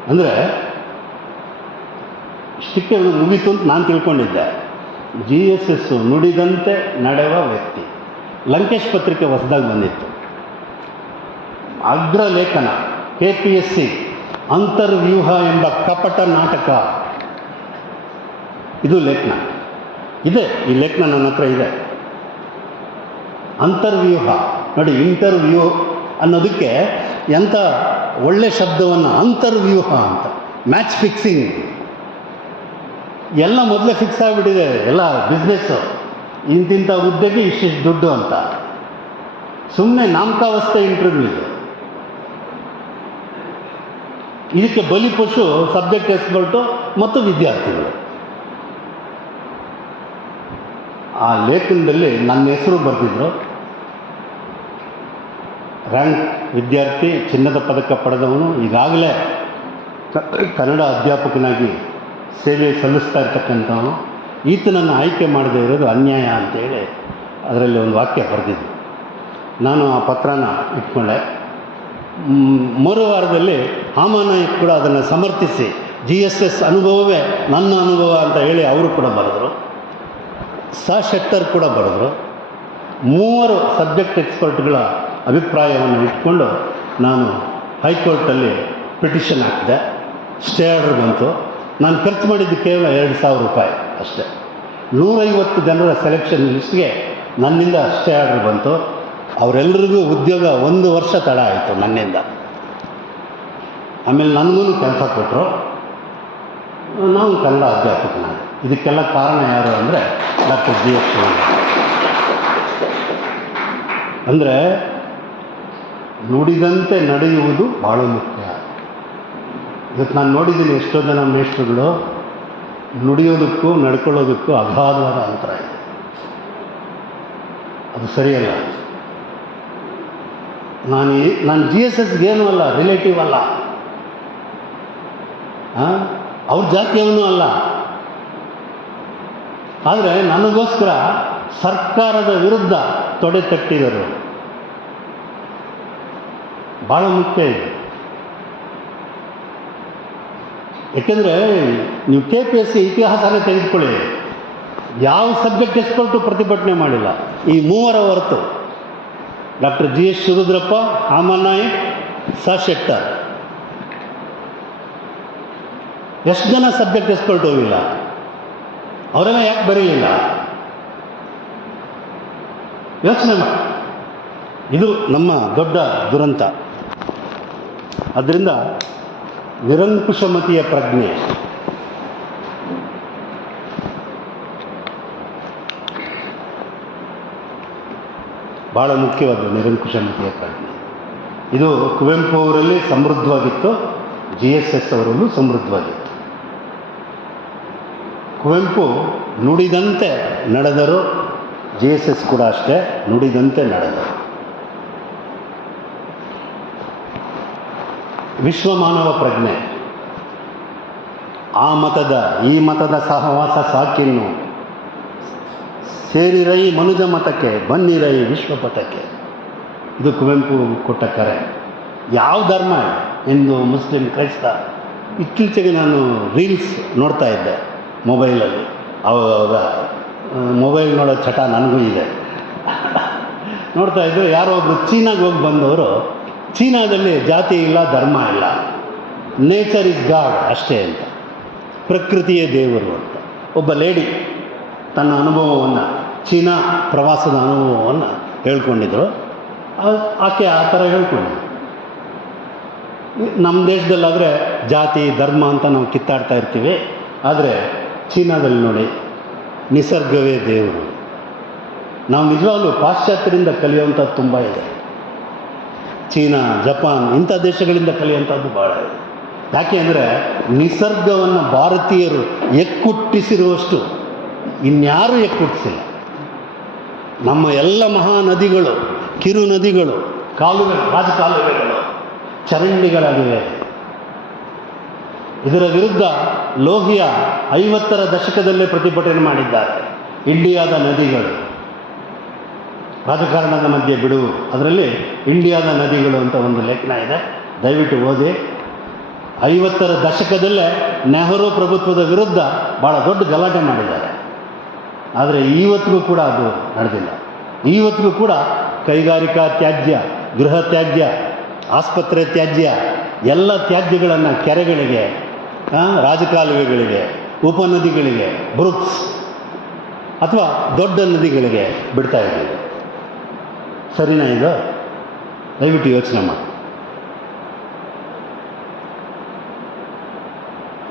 ಅಂದರೆ ಇಷ್ಟಕ್ಕೆ ಮುಗೀತು ಅಂತ ನಾನು ತಿಳ್ಕೊಂಡಿದ್ದೆ. GSS ನುಡಿದಂತೆ ನಡೆವ ವ್ಯಕ್ತಿ. ಲಂಕೇಶ್ ಪತ್ರಿಕೆ ಹೊಸದಾಗಿ ಬಂದಿತ್ತು, ಅಗ್ರ ಲೇಖನ KPSC ಅಂತರ್ವ್ಯೂಹ ಎಂಬ ಕಪಟ ನಾಟಕ. ಇದು ಲೇಖನ ಇದೆ, ಈ ಲೇಖನ ನನ್ನ ಹತ್ರ ಇದೆ. ಅಂತರ್ವ್ಯೂಹ ನೋಡಿ, ಇಂಟರ್ವ್ಯೂ ಅನ್ನೋದಕ್ಕೆ ಎಂಥ ಒಳ್ಳೆ ಶಬ್ದವನ್ನು, ಅಂತರ್ವ್ಯೂಹ ಅಂತ. ಮ್ಯಾಚ್ ಫಿಕ್ಸಿಂಗ್ ಎಲ್ಲ ಮೊದಲೇ ಫಿಕ್ಸ್ ಆಗಿಬಿಟ್ಟಿದೆ, ಎಲ್ಲ ಬಿಸ್ನೆಸ್ಸು. ಇಂತಿಂಥ ಹುದ್ದೆಗೆ ಇಷ್ಟಿಷ್ಟು ದುಡ್ಡು ಅಂತ. ಸುಮ್ಮನೆ ನಾಮಕಾವಸ್ಥೆ ಇಂಟರ್ವ್ಯೂ ಇದು. ಇದಕ್ಕೆ ಬಲಿಪಶು ಸಬ್ಜೆಕ್ಟ್ ಎಕ್ಸ್ಪರ್ಟು ಮತ್ತು ವಿದ್ಯಾರ್ಥಿಗಳು. ಆ ಲೇಖನದಲ್ಲಿ ನನ್ನ ಹೆಸರು ಬರೆದಿದ್ರು. ರ್ಯಾಂಕ್ ವಿದ್ಯಾರ್ಥಿ, ಚಿನ್ನದ ಪದಕ ಪಡೆದವನು, ಈಗಾಗಲೇ ಕನ್ನಡ ಅಧ್ಯಾಪಕನಾಗಿ ಸೇವೆ ಸಲ್ಲಿಸ್ತಾ ಇರ್ತಕ್ಕಂಥವನು. ಈತನನ್ನು ಆಯ್ಕೆ ಮಾಡದೇ ಇರೋದು ಅನ್ಯಾಯ ಅಂತೇಳಿ ಅದರಲ್ಲಿ ಒಂದು ವಾಕ್ಯ ಬರೆದಿದ್ದು. ನಾನು ಆ ಪತ್ರನ ಇಟ್ಕೊಂಡೆ. ಮರುವಾರದಲ್ಲಿ ಹಾಮಾನಾಯಕ್ ಕೂಡ ಅದನ್ನು ಸಮರ್ಥಿಸಿ, GSS ಅನುಭವವೇ ನನ್ನ ಅನುಭವ ಅಂತ ಹೇಳಿ ಅವರು ಕೂಡ ಬರೆದರು. ಶೆಟ್ಟರ್ ಕೂಡ ಬರೆದರು. 3 ಸಬ್ಜೆಕ್ಟ್ ಎಕ್ಸ್ಪರ್ಟ್ಗಳ ಅಭಿಪ್ರಾಯವನ್ನು ಇಟ್ಕೊಂಡು ನಾನು ಹೈಕೋರ್ಟಲ್ಲಿ ಪಿಟಿಷನ್ ಹಾಕಿದೆ. ಸ್ಟೇ ಆರ್ಡರ್ ಬಂತು. ನಾನು ಖರ್ಚು ಮಾಡಿದ್ದು ಕೇವಲ 2,000 ರೂಪಾಯಿ ಅಷ್ಟೇ. 150 ಜನರ ಸೆಲೆಕ್ಷನ್ ಲಿಸ್ಟ್ಗೆ ನನ್ನಿಂದ ಸ್ಟೇ ಆರ್ಡರ್ ಬಂತು. ಅವರೆಲ್ಲರಿಗೂ ಉದ್ಯೋಗ 1 ವರ್ಷ ತಡ ಆಯಿತು ನನ್ನಿಂದ. ಆಮೇಲೆ ನನಗೂ ಕೆಲಸ ಕೊಟ್ಟರು. ನಾವು ಕನ್ನಡ ಅಧ್ಯಾಪಕನಾಗಿ ಇದಕ್ಕೆಲ್ಲ ಕಾರಣ ಯಾರು ಅಂದರೆ ಡಾಕ್ಟರ್ ಜಿ ಎಸ್ ಶಿವರುದ್ರಪ್ಪ. ಅಂದರೆ ನುಡಿದಂತೆ ನಡೆಯುವುದು ಭಾಳ ಮುಖ್ಯ. ಇವತ್ತು ನಾನು ನೋಡಿದ್ದೀನಿ ಎಷ್ಟೋ ಜನ ಮೇಷ್ಟ್ರುಗಳು ನುಡಿಯೋದಕ್ಕೂ ನಡ್ಕೊಳ್ಳೋದಕ್ಕೂ ಅಗಾಧವಾದ ಅಂತರ ಇದೆ. ಅದು ಸರಿಯಲ್ಲ. ನಾನು ಜಿ ಎಸ್ ಎಸ್ಗೇನೂ ಅಲ್ಲ, ರಿಲೇಟಿವ್ ಅಲ್ಲ, ಅವ್ರ ಜಾತಿಯವನು ಅಲ್ಲ. ಆದರೆ ನನಗೋಸ್ಕರ ಸರ್ಕಾರದ ವಿರುದ್ಧ ತೊಡೆ ತಟ್ಟಿದರು. ಭಾಳ ಮುಖ್ಯ ಇದೆ. ಯಾಕೆಂದರೆ ನೀವು KPSC ಇತಿಹಾಸನೇ ತೆಗೆದುಕೊಳ್ಳಿ, ಯಾವ ಸಬ್ಜೆಕ್ಟ್ ಎಕ್ಸ್ಪರ್ಟು ಪ್ರತಿಭಟನೆ ಮಾಡಿಲ್ಲ. ಈ ಮೂವರ ಹೊರತು ಡಾಕ್ಟರ್ ಜಿ ಎಸ್ ಶಿವರುದ್ರಪ್ಪ, ಹಾಮನಾಯಕ್, ಸ ಶೆಟ್ಟರ್, ಎಷ್ಟು ಜನ ಸಬ್ಜೆಕ್ಟ್ ಎಕ್ಸ್ಪರ್ಟ್ ಹೋಗಿಲ್ಲ? ಅವರೆಲ್ಲ ಯಾಕೆ ಬರೀಲಿಲ್ಲ? ಯೋಚನೆ ಮಾಡಿ. ಇದು ನಮ್ಮ ದೊಡ್ಡ ದುರಂತ. ಅದರಿಂದ ನಿರಂಕುಶಮತಿಯ ಪ್ರಜ್ಞೆ, ಭಾಳ ಮುಖ್ಯವಾದ ನಿರಂಕುಶಮತಿಯ ಪ್ರಜ್ಞೆ. ಇದು ಕುವೆಂಪು ಅವರಲ್ಲಿ ಸಮೃದ್ಧವಾಗಿತ್ತು, GSS ಅವರಲ್ಲೂ ಸಮೃದ್ಧವಾಗಿತ್ತು. ಕುವೆಂಪು ನುಡಿದಂತೆ ನಡೆದರು, GSS ಕೂಡ ಅಷ್ಟೇ ನುಡಿದಂತೆ ನಡೆದರು. ವಿಶ್ವಮಾನವ ಪ್ರಜ್ಞೆ, ಆ ಮತದ ಈ ಮತದ ಸಹವಾಸ ಸಾಕಿನ್ನು, ಸೇರಿರೈ ಮನುಜ ಮತಕ್ಕೆ, ಬನ್ನಿರೈ ವಿಶ್ವಪಥಕ್ಕೆ. ಇದು ಕುವೆಂಪು ಕೊಟ್ಟ ಕರೆ. ಯಾವ ಧರ್ಮ, ಹಿಂದೂ, ಮುಸ್ಲಿಂ, ಕ್ರೈಸ್ತ. ಇತ್ತೀಚೆಗೆ ನಾನು ರೀಲ್ಸ್ ನೋಡ್ತಾ ಇದ್ದೆ ಮೊಬೈಲಲ್ಲಿ. ಆವಾಗ ಮೊಬೈಲ್ ನೋಡೋ ಚಟ ನನಗೂ ಇದೆ. ನೋಡ್ತಾ ಇದ್ದರೆ ಯಾರೋ ಒಬ್ಬರು ಚೀನಾಗೆ ಹೋಗಿ ಬಂದವರು, ಚೀನಾದಲ್ಲಿ ಜಾತಿ ಇಲ್ಲ, ಧರ್ಮ ಇಲ್ಲ, ನೇಚರ್ ಇಸ್ ಗಾಡ್ ಅಷ್ಟೇ ಅಂತ, ಪ್ರಕೃತಿಯೇ ದೇವರು ಅಂತ. ಒಬ್ಬ ಲೇಡಿ ತನ್ನ ಅನುಭವವನ್ನು, ಚೀನಾ ಪ್ರವಾಸದ ಅನುಭವವನ್ನು ಹೇಳ್ಕೊಂಡಿದ್ರು. ಆಕೆ ಆ ಥರ ಹೇಳ್ಕೊಂಡಿದ್ರು. ನಮ್ಮ ದೇಶದಲ್ಲಾದರೆ ಜಾತಿ ಧರ್ಮ ಅಂತ ನಾವು ಕಿತ್ತಾಡ್ತಾ ಇರ್ತೀವಿ. ಆದರೆ ಚೀನಾದಲ್ಲಿ ನೋಡಿ, ನಿಸರ್ಗವೇ ದೇವರು. ನಾವು ನಿಜವಾಗ್ಲೂ ಪಾಶ್ಚಾತ್ಯರಿಂದ ಕಲಿಯುವಂಥದ್ದು ತುಂಬ ಇದೆ. ಚೀನಾ, ಜಪಾನ್ ಇಂಥ ದೇಶಗಳಿಂದ ಕಲಿಯುವಂಥದ್ದು ಭಾಳ ಇದೆ. ಯಾಕೆ ಅಂದರೆ ನಿಸರ್ಗವನ್ನು ಭಾರತೀಯರು ಎಕ್ಕುಟ್ಟಿಸಿರುವಷ್ಟು ಇನ್ಯಾರೂ ಎಕ್ಕುಟ್ಟಿಸಿಲ್ಲ. ನಮ್ಮ ಎಲ್ಲ ಮಹಾನದಿಗಳು, ಕಿರು ನದಿಗಳು, ಕಾಲುವೆ, ರಾಜಕಾಲುವೆಗಳು ಚರಂಡಿಗಳಾಗಿವೆ. ಇದರ ವಿರುದ್ಧ ಲೋಹಿಯ 50ರ ದಶಕದಲ್ಲೇ ಪ್ರತಿಭಟನೆ ಮಾಡಿದ್ದಾರೆ. ಇಂಡಿಯಾದ ನದಿಗಳು, ರಾಜಕಾರಣದ ಮಧ್ಯೆ ಬಿಡುವು, ಅದರಲ್ಲಿ ಇಂಡಿಯಾದ ನದಿಗಳು ಅಂತ ಒಂದು ಲೇಖನ ಇದೆ, ದಯವಿಟ್ಟು ಓದಿ. 50ರ ದಶಕದಲ್ಲೇ ನೆಹರು ಪ್ರಭುತ್ವದ ವಿರುದ್ಧ ಭಾಳ ದೊಡ್ಡ ಗಲಾಟೆ ಮಾಡಿದ್ದಾರೆ. ಆದರೆ ಇವತ್ತಿಗೂ ಕೂಡ ಅದು ನಡೆದಿಲ್ಲ. ಇವತ್ತಿಗೂ ಕೂಡ ಕೈಗಾರಿಕಾ ತ್ಯಾಜ್ಯ, ಗೃಹ ತ್ಯಾಜ್ಯ, ಆಸ್ಪತ್ರೆ ತ್ಯಾಜ್ಯ, ಎಲ್ಲ ತ್ಯಾಜ್ಯಗಳನ್ನು ಕೆರೆಗಳಿಗೆ, ರಾಜಕಾಲುವೆಗಳಿಗೆ, ಉಪನದಿಗಳಿಗೆ, ಬ್ರೂಕ್ಸ್ ಅಥವಾ ದೊಡ್ಡ ನದಿಗಳಿಗೆ ಬಿಡ್ತಾ ಇದ್ದೀವಿ. ಸರಿನಾ ಇದು? ದಯವಿಟ್ಟು ಯೋಚನೆ ಮಾಡಿ.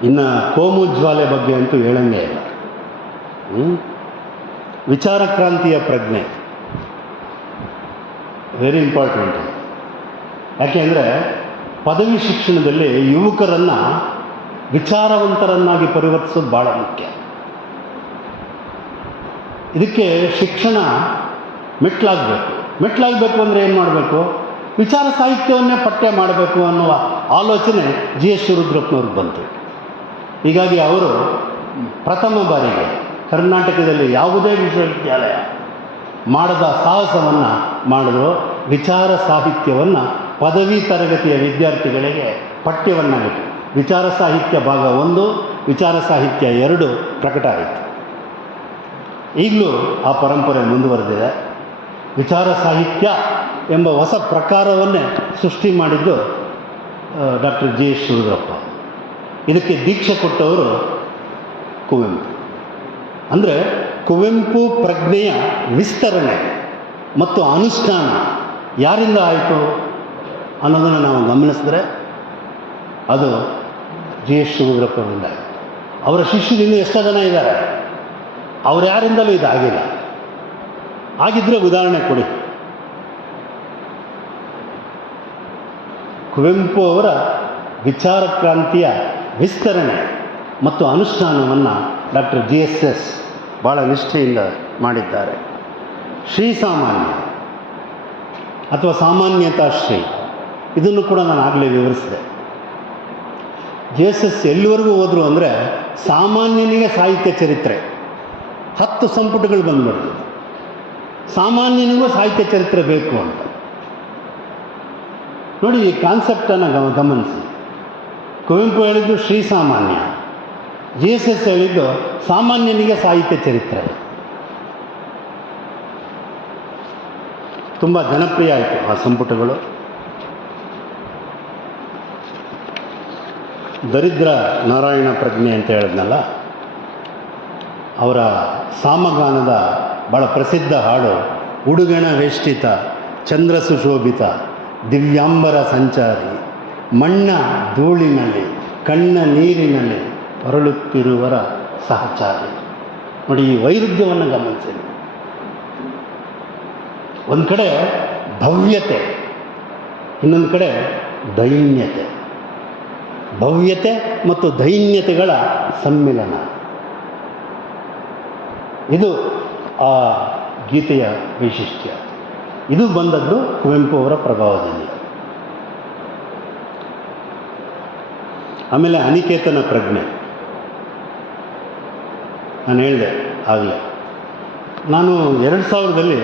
ಇನ್ನು ಕೋಮು ಜ್ವಾಲೆ ಬಗ್ಗೆ ಅಂತೂ ಹೇಳಂಗೇ ಇಲ್ಲ. ವಿಚಾರ ಕ್ರಾಂತಿಯ ಪ್ರಜ್ಞೆ ವೆರಿ ಇಂಪಾರ್ಟೆಂಟ್. ಯಾಕೆ ಅಂದರೆ ಪದವಿ ಶಿಕ್ಷಣದಲ್ಲಿ ಯುವಕರನ್ನು ವಿಚಾರವಂತರನ್ನಾಗಿ ಪರಿವರ್ತಿಸೋದು ಭಾಳ ಮುಖ್ಯ. ಇದಕ್ಕೆ ಶಿಕ್ಷಣ ಮೆಟ್ಲಾಗಬೇಕು ಅಂದರೆ ಏನು ಮಾಡಬೇಕು? ವಿಚಾರ ಸಾಹಿತ್ಯವನ್ನೇ ಪಠ್ಯ ಮಾಡಬೇಕು ಅನ್ನುವ ಆಲೋಚನೆ ಜಿ ಎಸ್ ಶಿವರುದ್ರಪ್ಪನವ್ರಿಗೆ ಬಂತು. ಹೀಗಾಗಿ ಅವರು ಪ್ರಥಮ ಬಾರಿಗೆ ಕರ್ನಾಟಕದಲ್ಲಿ ಯಾವುದೇ ವಿಶ್ವವಿದ್ಯಾಲಯ ಮಾಡದ ಸಾಹಸವನ್ನು ಮಾಡಿದ್ರು. ವಿಚಾರ ಸಾಹಿತ್ಯವನ್ನು ಪದವಿ ತರಗತಿಯ ವಿದ್ಯಾರ್ಥಿಗಳಿಗೆ ಪಠ್ಯವನ್ನಾಗಿತ್ತು. ವಿಚಾರ ಸಾಹಿತ್ಯ ಭಾಗ 1, ವಿಚಾರ ಸಾಹಿತ್ಯ 2 ಪ್ರಕಟ ಆಯಿತು. ಈಗಲೂ ಆ ಪರಂಪರೆ ಮುಂದುವರೆದಿದೆ. ವಿಚಾರ ಸಾಹಿತ್ಯ ಎಂಬ ಹೊಸ ಪ್ರಕಾರವನ್ನೇ ಸೃಷ್ಟಿ ಮಾಡಿದ್ದು ಡಾಕ್ಟರ್ ಜಿ ಎಸ್ ಶಿವರುದ್ರಪ್ಪ. ಇದಕ್ಕೆ ದೀಕ್ಷೆ ಕೊಟ್ಟವರು ಕುವೆಂಪು. ಅಂದರೆ ಕುವೆಂಪು ಪ್ರಜ್ಞೆಯ ವಿಸ್ತರಣೆ ಮತ್ತು ಅನುಷ್ಠಾನ ಯಾರಿಂದ ಆಯಿತು ಅನ್ನೋದನ್ನು ನಾವು ಗಮನಿಸಿದ್ರೆ ಅದು ಜಿ ಎಸ್ ಶಿವರುದ್ರಪ್ಪನಿಂದ ಆಯಿತು. ಅವರ ಶಿಷ್ಯರು ಇನ್ನೂ ಎಷ್ಟೋ ಜನ ಇದ್ದಾರೆ, ಅವ್ರು ಯಾರಿಂದಲೂ ಇದಾಗಿಲ್ಲ. ಆಗಿದ್ರೆ ಉದಾಹರಣೆ ಕೊಡಿ. ಕುವೆಂಪು ಅವರ ವಿಚಾರ ಕ್ರಾಂತಿಯ ವಿಸ್ತರಣೆ ಮತ್ತು ಅನುಷ್ಠಾನವನ್ನು ಡಾಕ್ಟರ್ GSS ಭಾಳ ನಿಷ್ಠೆಯಿಂದ ಮಾಡಿದ್ದಾರೆ. ಶ್ರೀಸಾಮಾನ್ಯ ಅಥವಾ ಸಾಮಾನ್ಯತಾ ಶ್ರೀ, ಇದನ್ನು ಕೂಡ ನಾನು ಆಗಲೇ ವಿವರಿಸಿದೆ. GSS ಎಲ್ಲಿವರೆಗೂ ಹೋದರು ಅಂದರೆ ಸಾಮಾನ್ಯನಿಗೆ ಸಾಹಿತ್ಯ ಚರಿತ್ರೆ 10 ಸಂಪುಟಗಳು ಬಂದ್ಬಿಡ್ತು. ಸಾಮಾನ್ಯನಿಗೂ ಸಾಹಿತ್ಯ ಚರಿತ್ರೆ ಬೇಕು ಅಂತ ನೋಡಿ. ಈ ಕಾನ್ಸೆಪ್ಟನ್ನು ಗಮನಿಸಿ. ಕುವೆಂಪು ಹೇಳಿದ್ದು ಶ್ರೀಸಾಮಾನ್ಯ, GSS ಹೇಳಿದ್ದು ಸಾಮಾನ್ಯನಿಗೆ ಸಾಹಿತ್ಯ ಚರಿತ್ರೆ. ತುಂಬ ಜನಪ್ರಿಯ ಆಯಿತು ಆ ಸಂಪುಟಗಳು. ದರಿದ್ರ ನಾರಾಯಣ ಪ್ರಜ್ಞೆ ಅಂತ ಹೇಳಿದ್ನಲ್ಲ, ಅವರ ಸಾಮಗಾನದ ಭಾಳ ಪ್ರಸಿದ್ಧ ಹಾಡು ಉಡುಗಣ ವೇಷ್ಟಿತ ಚಂದ್ರ ಸುಶೋಭಿತ ದಿವ್ಯಾಂಬರ ಸಂಚಾರಿ ಮಣ್ಣ ಧೂಳಿನಲ್ಲಿ ಕಣ್ಣ ನೀರಿನಲ್ಲಿ ಹೊರಳುತ್ತಿರುವರ ಸಹಚಾರಿ. ನೋಡಿ, ಈ ವೈರುಧ್ಯವನ್ನು ಗಮನಿಸಿ. ಒಂದು ಕಡೆ ಭವ್ಯತೆ, ಇನ್ನೊಂದು ಕಡೆ ದೈನ್ಯತೆ. ಭವ್ಯತೆ ಮತ್ತು ದೈನ್ಯತೆಗಳ ಸಮ್ಮಿಲನ, ಇದು ಆ ಗೀತೆಯ ವೈಶಿಷ್ಟ್ಯ. ಇದು ಬಂದದ್ದು ಕುವೆಂಪು ಅವರ ಪ್ರಭಾವದಲ್ಲಿ. ಆಮೇಲೆ ಅನಿಕೇತನ ಪ್ರಜ್ಞೆ. ನಾನು ಹೇಳಿದೆ ಆಗಲೇ, ನಾನು 2000ರಲ್ಲಿ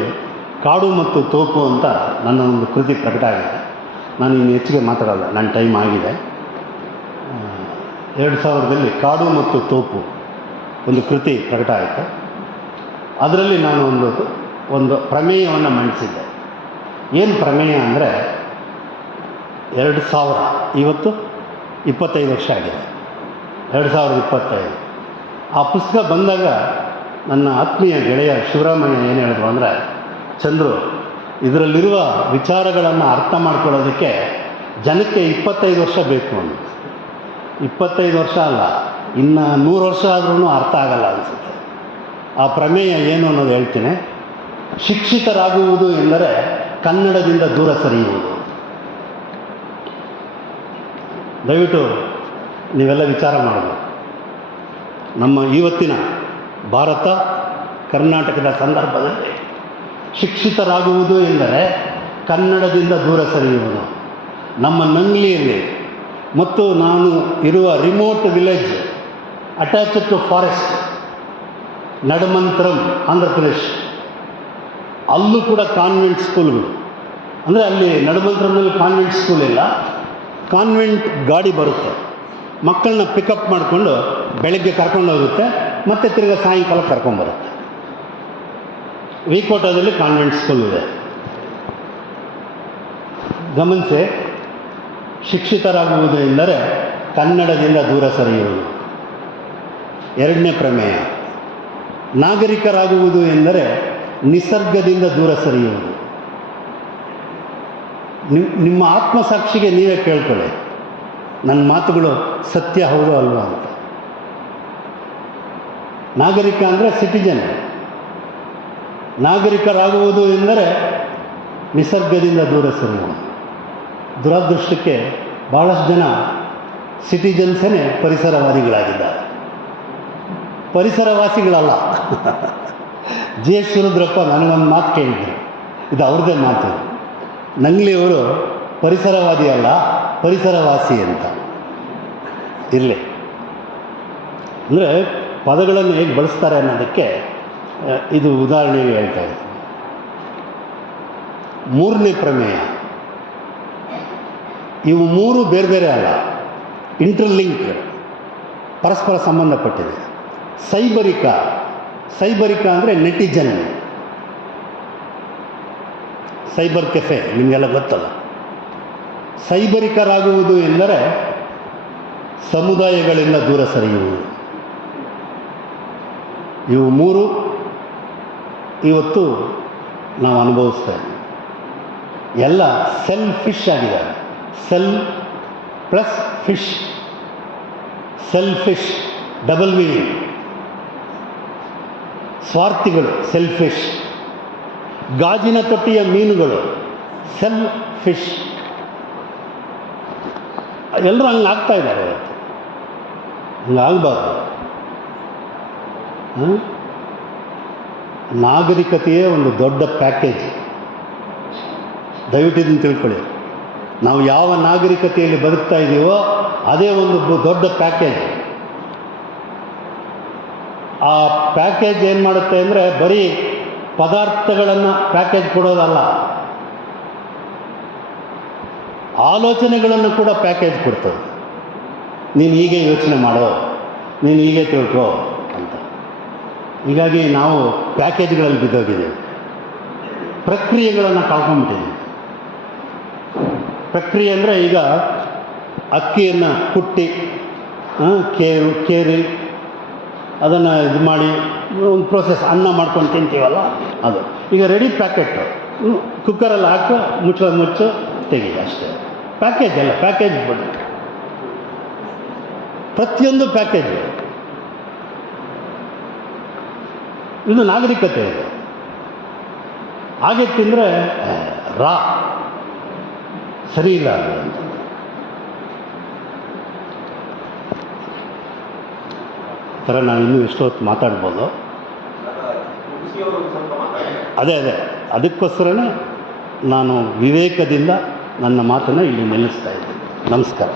ಕಾಡು ಮತ್ತು ತೋಪು ಅಂತ ನನ್ನ ಒಂದು ಕೃತಿ ಪ್ರಕಟ ಆಗಿದೆ. ನಾನು ಇನ್ನು ಹೆಚ್ಚಿಗೆ ಮಾತಾಡಲ್ಲ, ನನ್ನ ಟೈಮ್ ಆಗಿದೆ. 2000ರಲ್ಲಿ ಕಾಡು ಮತ್ತು ತೋಪು ಒಂದು ಕೃತಿ ಪ್ರಕಟ ಆಯಿತು. ಅದರಲ್ಲಿ ನಾನು ಒಂದು ಪ್ರಮೇಯವನ್ನು ಮಂಡಿಸಿದ್ದೆ. ಏನು ಪ್ರಮೇಯ ಅಂದರೆ, 2000 ಇವತ್ತು 25 ವರ್ಷ ಆಗಿದೆ, 2025. ಆ ಪುಸ್ತಕ ಬಂದಾಗ ನನ್ನ ಆತ್ಮೀಯ ಗೆಳೆಯ ಶಿವರಾಮಯ್ಯ ಏನು ಹೇಳಿದ್ರು ಅಂದರೆ, ಚಂದ್ರು, ಇದರಲ್ಲಿರುವ ವಿಚಾರಗಳನ್ನು ಅರ್ಥ ಮಾಡ್ಕೊಳ್ಳೋದಕ್ಕೆ ಜನಕ್ಕೆ 25 ವರ್ಷ ಬೇಕು ಅಂತ. 25 ವರ್ಷ ಅಲ್ಲ, ಇನ್ನು 100 ವರ್ಷ ಆದ್ರೂ ಅರ್ಥ ಆಗಲ್ಲ ಅನಿಸುತ್ತೆ. ಆ ಪ್ರಮೇಯ ಏನು ಅನ್ನೋದು ಹೇಳ್ತೀನಿ. ಶಿಕ್ಷಿತರಾಗುವುದು ಎಂದರೆ ಕನ್ನಡದಿಂದ ದೂರ ಸರಿಯುವುದು. ದಯವಿಟ್ಟು ನೀವೆಲ್ಲ ವಿಚಾರ ಮಾಡಬೇಕು. ನಮ್ಮ ಇವತ್ತಿನ ಭಾರತ ಕರ್ನಾಟಕದ ಸಂದರ್ಭದಲ್ಲಿ ಶಿಕ್ಷಿತರಾಗುವುದು ಎಂದರೆ ಕನ್ನಡದಿಂದ ದೂರ ಸರಿಯುವುದು. ನಮ್ಮ ನಂಗ್ಲಿಯಲ್ಲಿ ಮತ್ತು ನಾನು ಇರುವ remote village attached to forest Nadamantram Andhra Pradesh, ಅಲ್ಲೂ ಕೂಡ ಕಾನ್ವೆಂಟ್ ಸ್ಕೂಲ್ಗಳು. ಅಂದರೆ ಅಲ್ಲಿ ನಡಮಂತ್ರದಲ್ಲಿ ಕಾನ್ವೆಂಟ್ ಸ್ಕೂಲ್ ಇಲ್ಲ, ಕಾನ್ವೆಂಟ್ ಗಾಡಿ ಬರುತ್ತೆ, ಮಕ್ಕಳನ್ನ ಪಿಕಪ್ ಮಾಡಿಕೊಂಡು ಬೆಳಗ್ಗೆ ಕರ್ಕೊಂಡು ಹೋಗುತ್ತೆ, ಮತ್ತು ತಿರ್ಗಿ ಸಾಯಂಕಾಲ ಕರ್ಕೊಂಬರುತ್ತೆ. ವಿಕೋಟದಲ್ಲಿ ಕಾನ್ವೆಂಟ್ ಸ್ಕೂಲ್ ಇದೆ. ಗಮನಿಸಿ, ಶಿಕ್ಷಿತರಾಗುವುದು ಎಂದರೆ ಕನ್ನಡದಿಂದ ದೂರ ಸರಿಯುವುದು. ಎರಡನೇ ಪ್ರಮೇಯ, ನಾಗರಿಕರಾಗುವುದು ಎಂದರೆ ನಿಸರ್ಗದಿಂದ ದೂರ ಸರಿಯುವುದು. ನಿಮ್ಮ ಆತ್ಮಸಾಕ್ಷಿಗೆ ನೀವೇ ಕೇಳ್ಕೊಳ್ಳಿ, ನನ್ನ ಮಾತುಗಳು ಸತ್ಯ ಹೌದು ಅಲ್ವಾ ಅಂತ. ನಾಗರಿಕ ಅಂದರೆ ಸಿಟಿಜನ್. ನಾಗರಿಕರಾಗುವುದು ಎಂದರೆ ನಿಸರ್ಗದಿಂದ ದೂರ ಸರಿಯುವುದು. ದುರದೃಷ್ಟಕ್ಕೆ ಭಾಳಷ್ಟು ಜನ ಸಿಟಿಜನ್ಸೇ ಪರಿಸರವಾದಿಗಳಾಗಿದ್ದಾರೆ. ಪರಿಸರವಾಸಿಗಳಲ್ಲ. GS ರುದ್ರಪ್ಪ ನನಗೊಂದು ಮಾತು ಕೇಳಿದ್ರು, ಇದು ಅವ್ರದ್ದೇ ಮಾತು. ನಂಗ್ಲಿಯವರು ಪರಿಸರವಾದಿ ಅಲ್ಲ, ಪರಿಸರವಾಸಿ ಅಂತ. ಇರಲಿ, ಅಂದರೆ ಪದಗಳನ್ನು ಹೇಗೆ ಬಳಸ್ತಾರೆ ಅನ್ನೋದಕ್ಕೆ ಇದು ಉದಾಹರಣೆಗೆ ಹೇಳ್ತಾ ಇದ್ದೀನಿ. ಮೂರನೇ ಪ್ರಮೇಯ, ಇವು ಮೂರು ಬೇರೆ ಬೇರೆ ಅಲ್ಲ, ಇಂಟರ್ಲಿಂಕ್, ಪರಸ್ಪರ ಸಂಬಂಧಪಟ್ಟಿದೆ. ಸೈಬರಿಕ ಅಂದರೆ ನೆಟಿಜನ್, ಸೈಬರ್ ಕೆಫೆ ನಿಮಗೆಲ್ಲ ಗೊತ್ತಲ್ಲ. ಸೈಬರಿಕರಾಗುವುದು ಎಂದರೆ ಸಮುದಾಯಗಳಿಂದ ದೂರ ಸರಿಯುವುದು. ಇವು ಮೂರು ಇವತ್ತು ನಾವು ಅನುಭವಿಸ್ತಾ ಇದ್ದೀವಿ. ಎಲ್ಲ ಸೆಲ್ಫಿಶ್ ಆಗಿದ್ದಾರೆ. Cell plus fish, selfish double meaning. ಸ್ವಾರ್ಥಿಗಳು, ಸೆಲ್ಫಿಶ್. ಗಾಜಿನ ತೊಟ್ಟಿಯ ಮೀನುಗಳು, ಸೆಲ್ಫಿಶ್. ಎಲ್ಲರೂ ಹಂಗೆ ಆಗ್ತಾ ಇದ್ದಾರೆ ಇವತ್ತು. ಹಂಗಾಗಬಾರ್ದು. ನಾಗರಿಕತೆಯೇ ಒಂದು ದೊಡ್ಡ ಪ್ಯಾಕೇಜ್. ದಯವಿಟ್ಟು ಇದನ್ನು ತಿಳ್ಕೊಳ್ಳಿ. ನಾವು ಯಾವ ನಾಗರಿಕತೆಯಲ್ಲಿ ಬದುಕ್ತಾ ಇದ್ದೀವೋ ಅದೇ ಒಂದು ದೊಡ್ಡ ಪ್ಯಾಕೇಜ್. ಆ ಪ್ಯಾಕೇಜ್ ಏನು ಮಾಡುತ್ತೆ ಅಂದರೆ ಬರೀ ಪದಾರ್ಥಗಳನ್ನು ಪ್ಯಾಕೇಜ್ ಕೊಡೋದಲ್ಲ, ಆಲೋಚನೆಗಳನ್ನು ಕೂಡ ಪ್ಯಾಕೇಜ್ ಕೊಡ್ತದೆ. ನೀನು ಹೀಗೆ ಯೋಚನೆ ಮಾಡೋ, ನೀನು ಹೀಗೆ ತಿಳ್ಕೋ ಅಂತ. ಹೀಗಾಗಿ ನಾವು ಪ್ಯಾಕೇಜ್ಗಳಲ್ಲಿ ಬಿದ್ದೋಗಿದ್ದೇವೆ, ಪ್ರಕ್ರಿಯೆಗಳನ್ನು ಕಳ್ಕೊಂಡ್ಬಿಟ್ಟಿದ್ದೀವಿ. ಪ್ರಕ್ರಿಯೆ ಅಂದರೆ ಈಗ ಅಕ್ಕಿಯನ್ನು ಕುಟ್ಟಿ ಕೇರಿ ಅದನ್ನು ಇದು ಮಾಡಿ ಒಂದು ಪ್ರೋಸೆಸ್, ಅನ್ನ ಮಾಡ್ಕೊಂಡು ತಿಂತೀವಲ್ಲ ಅದು. ಈಗ ರೆಡಿ ಪ್ಯಾಕೆಟು, ಕುಕ್ಕರಲ್ಲಿ ಹಾಕು, ಮುಚ್ಚು ತೆಗಿ, ಅಷ್ಟೇ. ಪ್ಯಾಕೇಜ್ ಅಲ್ಲ, ಪ್ಯಾಕೇಜ್ ಬನ್ನಿ, ಪ್ರತಿಯೊಂದು ಪ್ಯಾಕೇಜ್. ಇದು ನಾಗರಿಕತೆ. ಇದು ಹಾಗೆ ತಿಂದರೆ ಸರಿ ಇಲ್ಲ ಅದು ಅಂತ. ಈ ಥರ ನಾವು ಇನ್ನೂ ಎಷ್ಟೊತ್ತು ಮಾತಾಡ್ಬೋದು. ಅದೇ ಅದಕ್ಕೋಸ್ಕರನೇ ನಾನು ವಿವೇಕದಿಂದ ನನ್ನ ಮಾತನ್ನು ಇಲ್ಲಿ ನಿಲ್ಲಿಸ್ತಾ ಇದ್ದೀನಿ. ನಮಸ್ಕಾರ.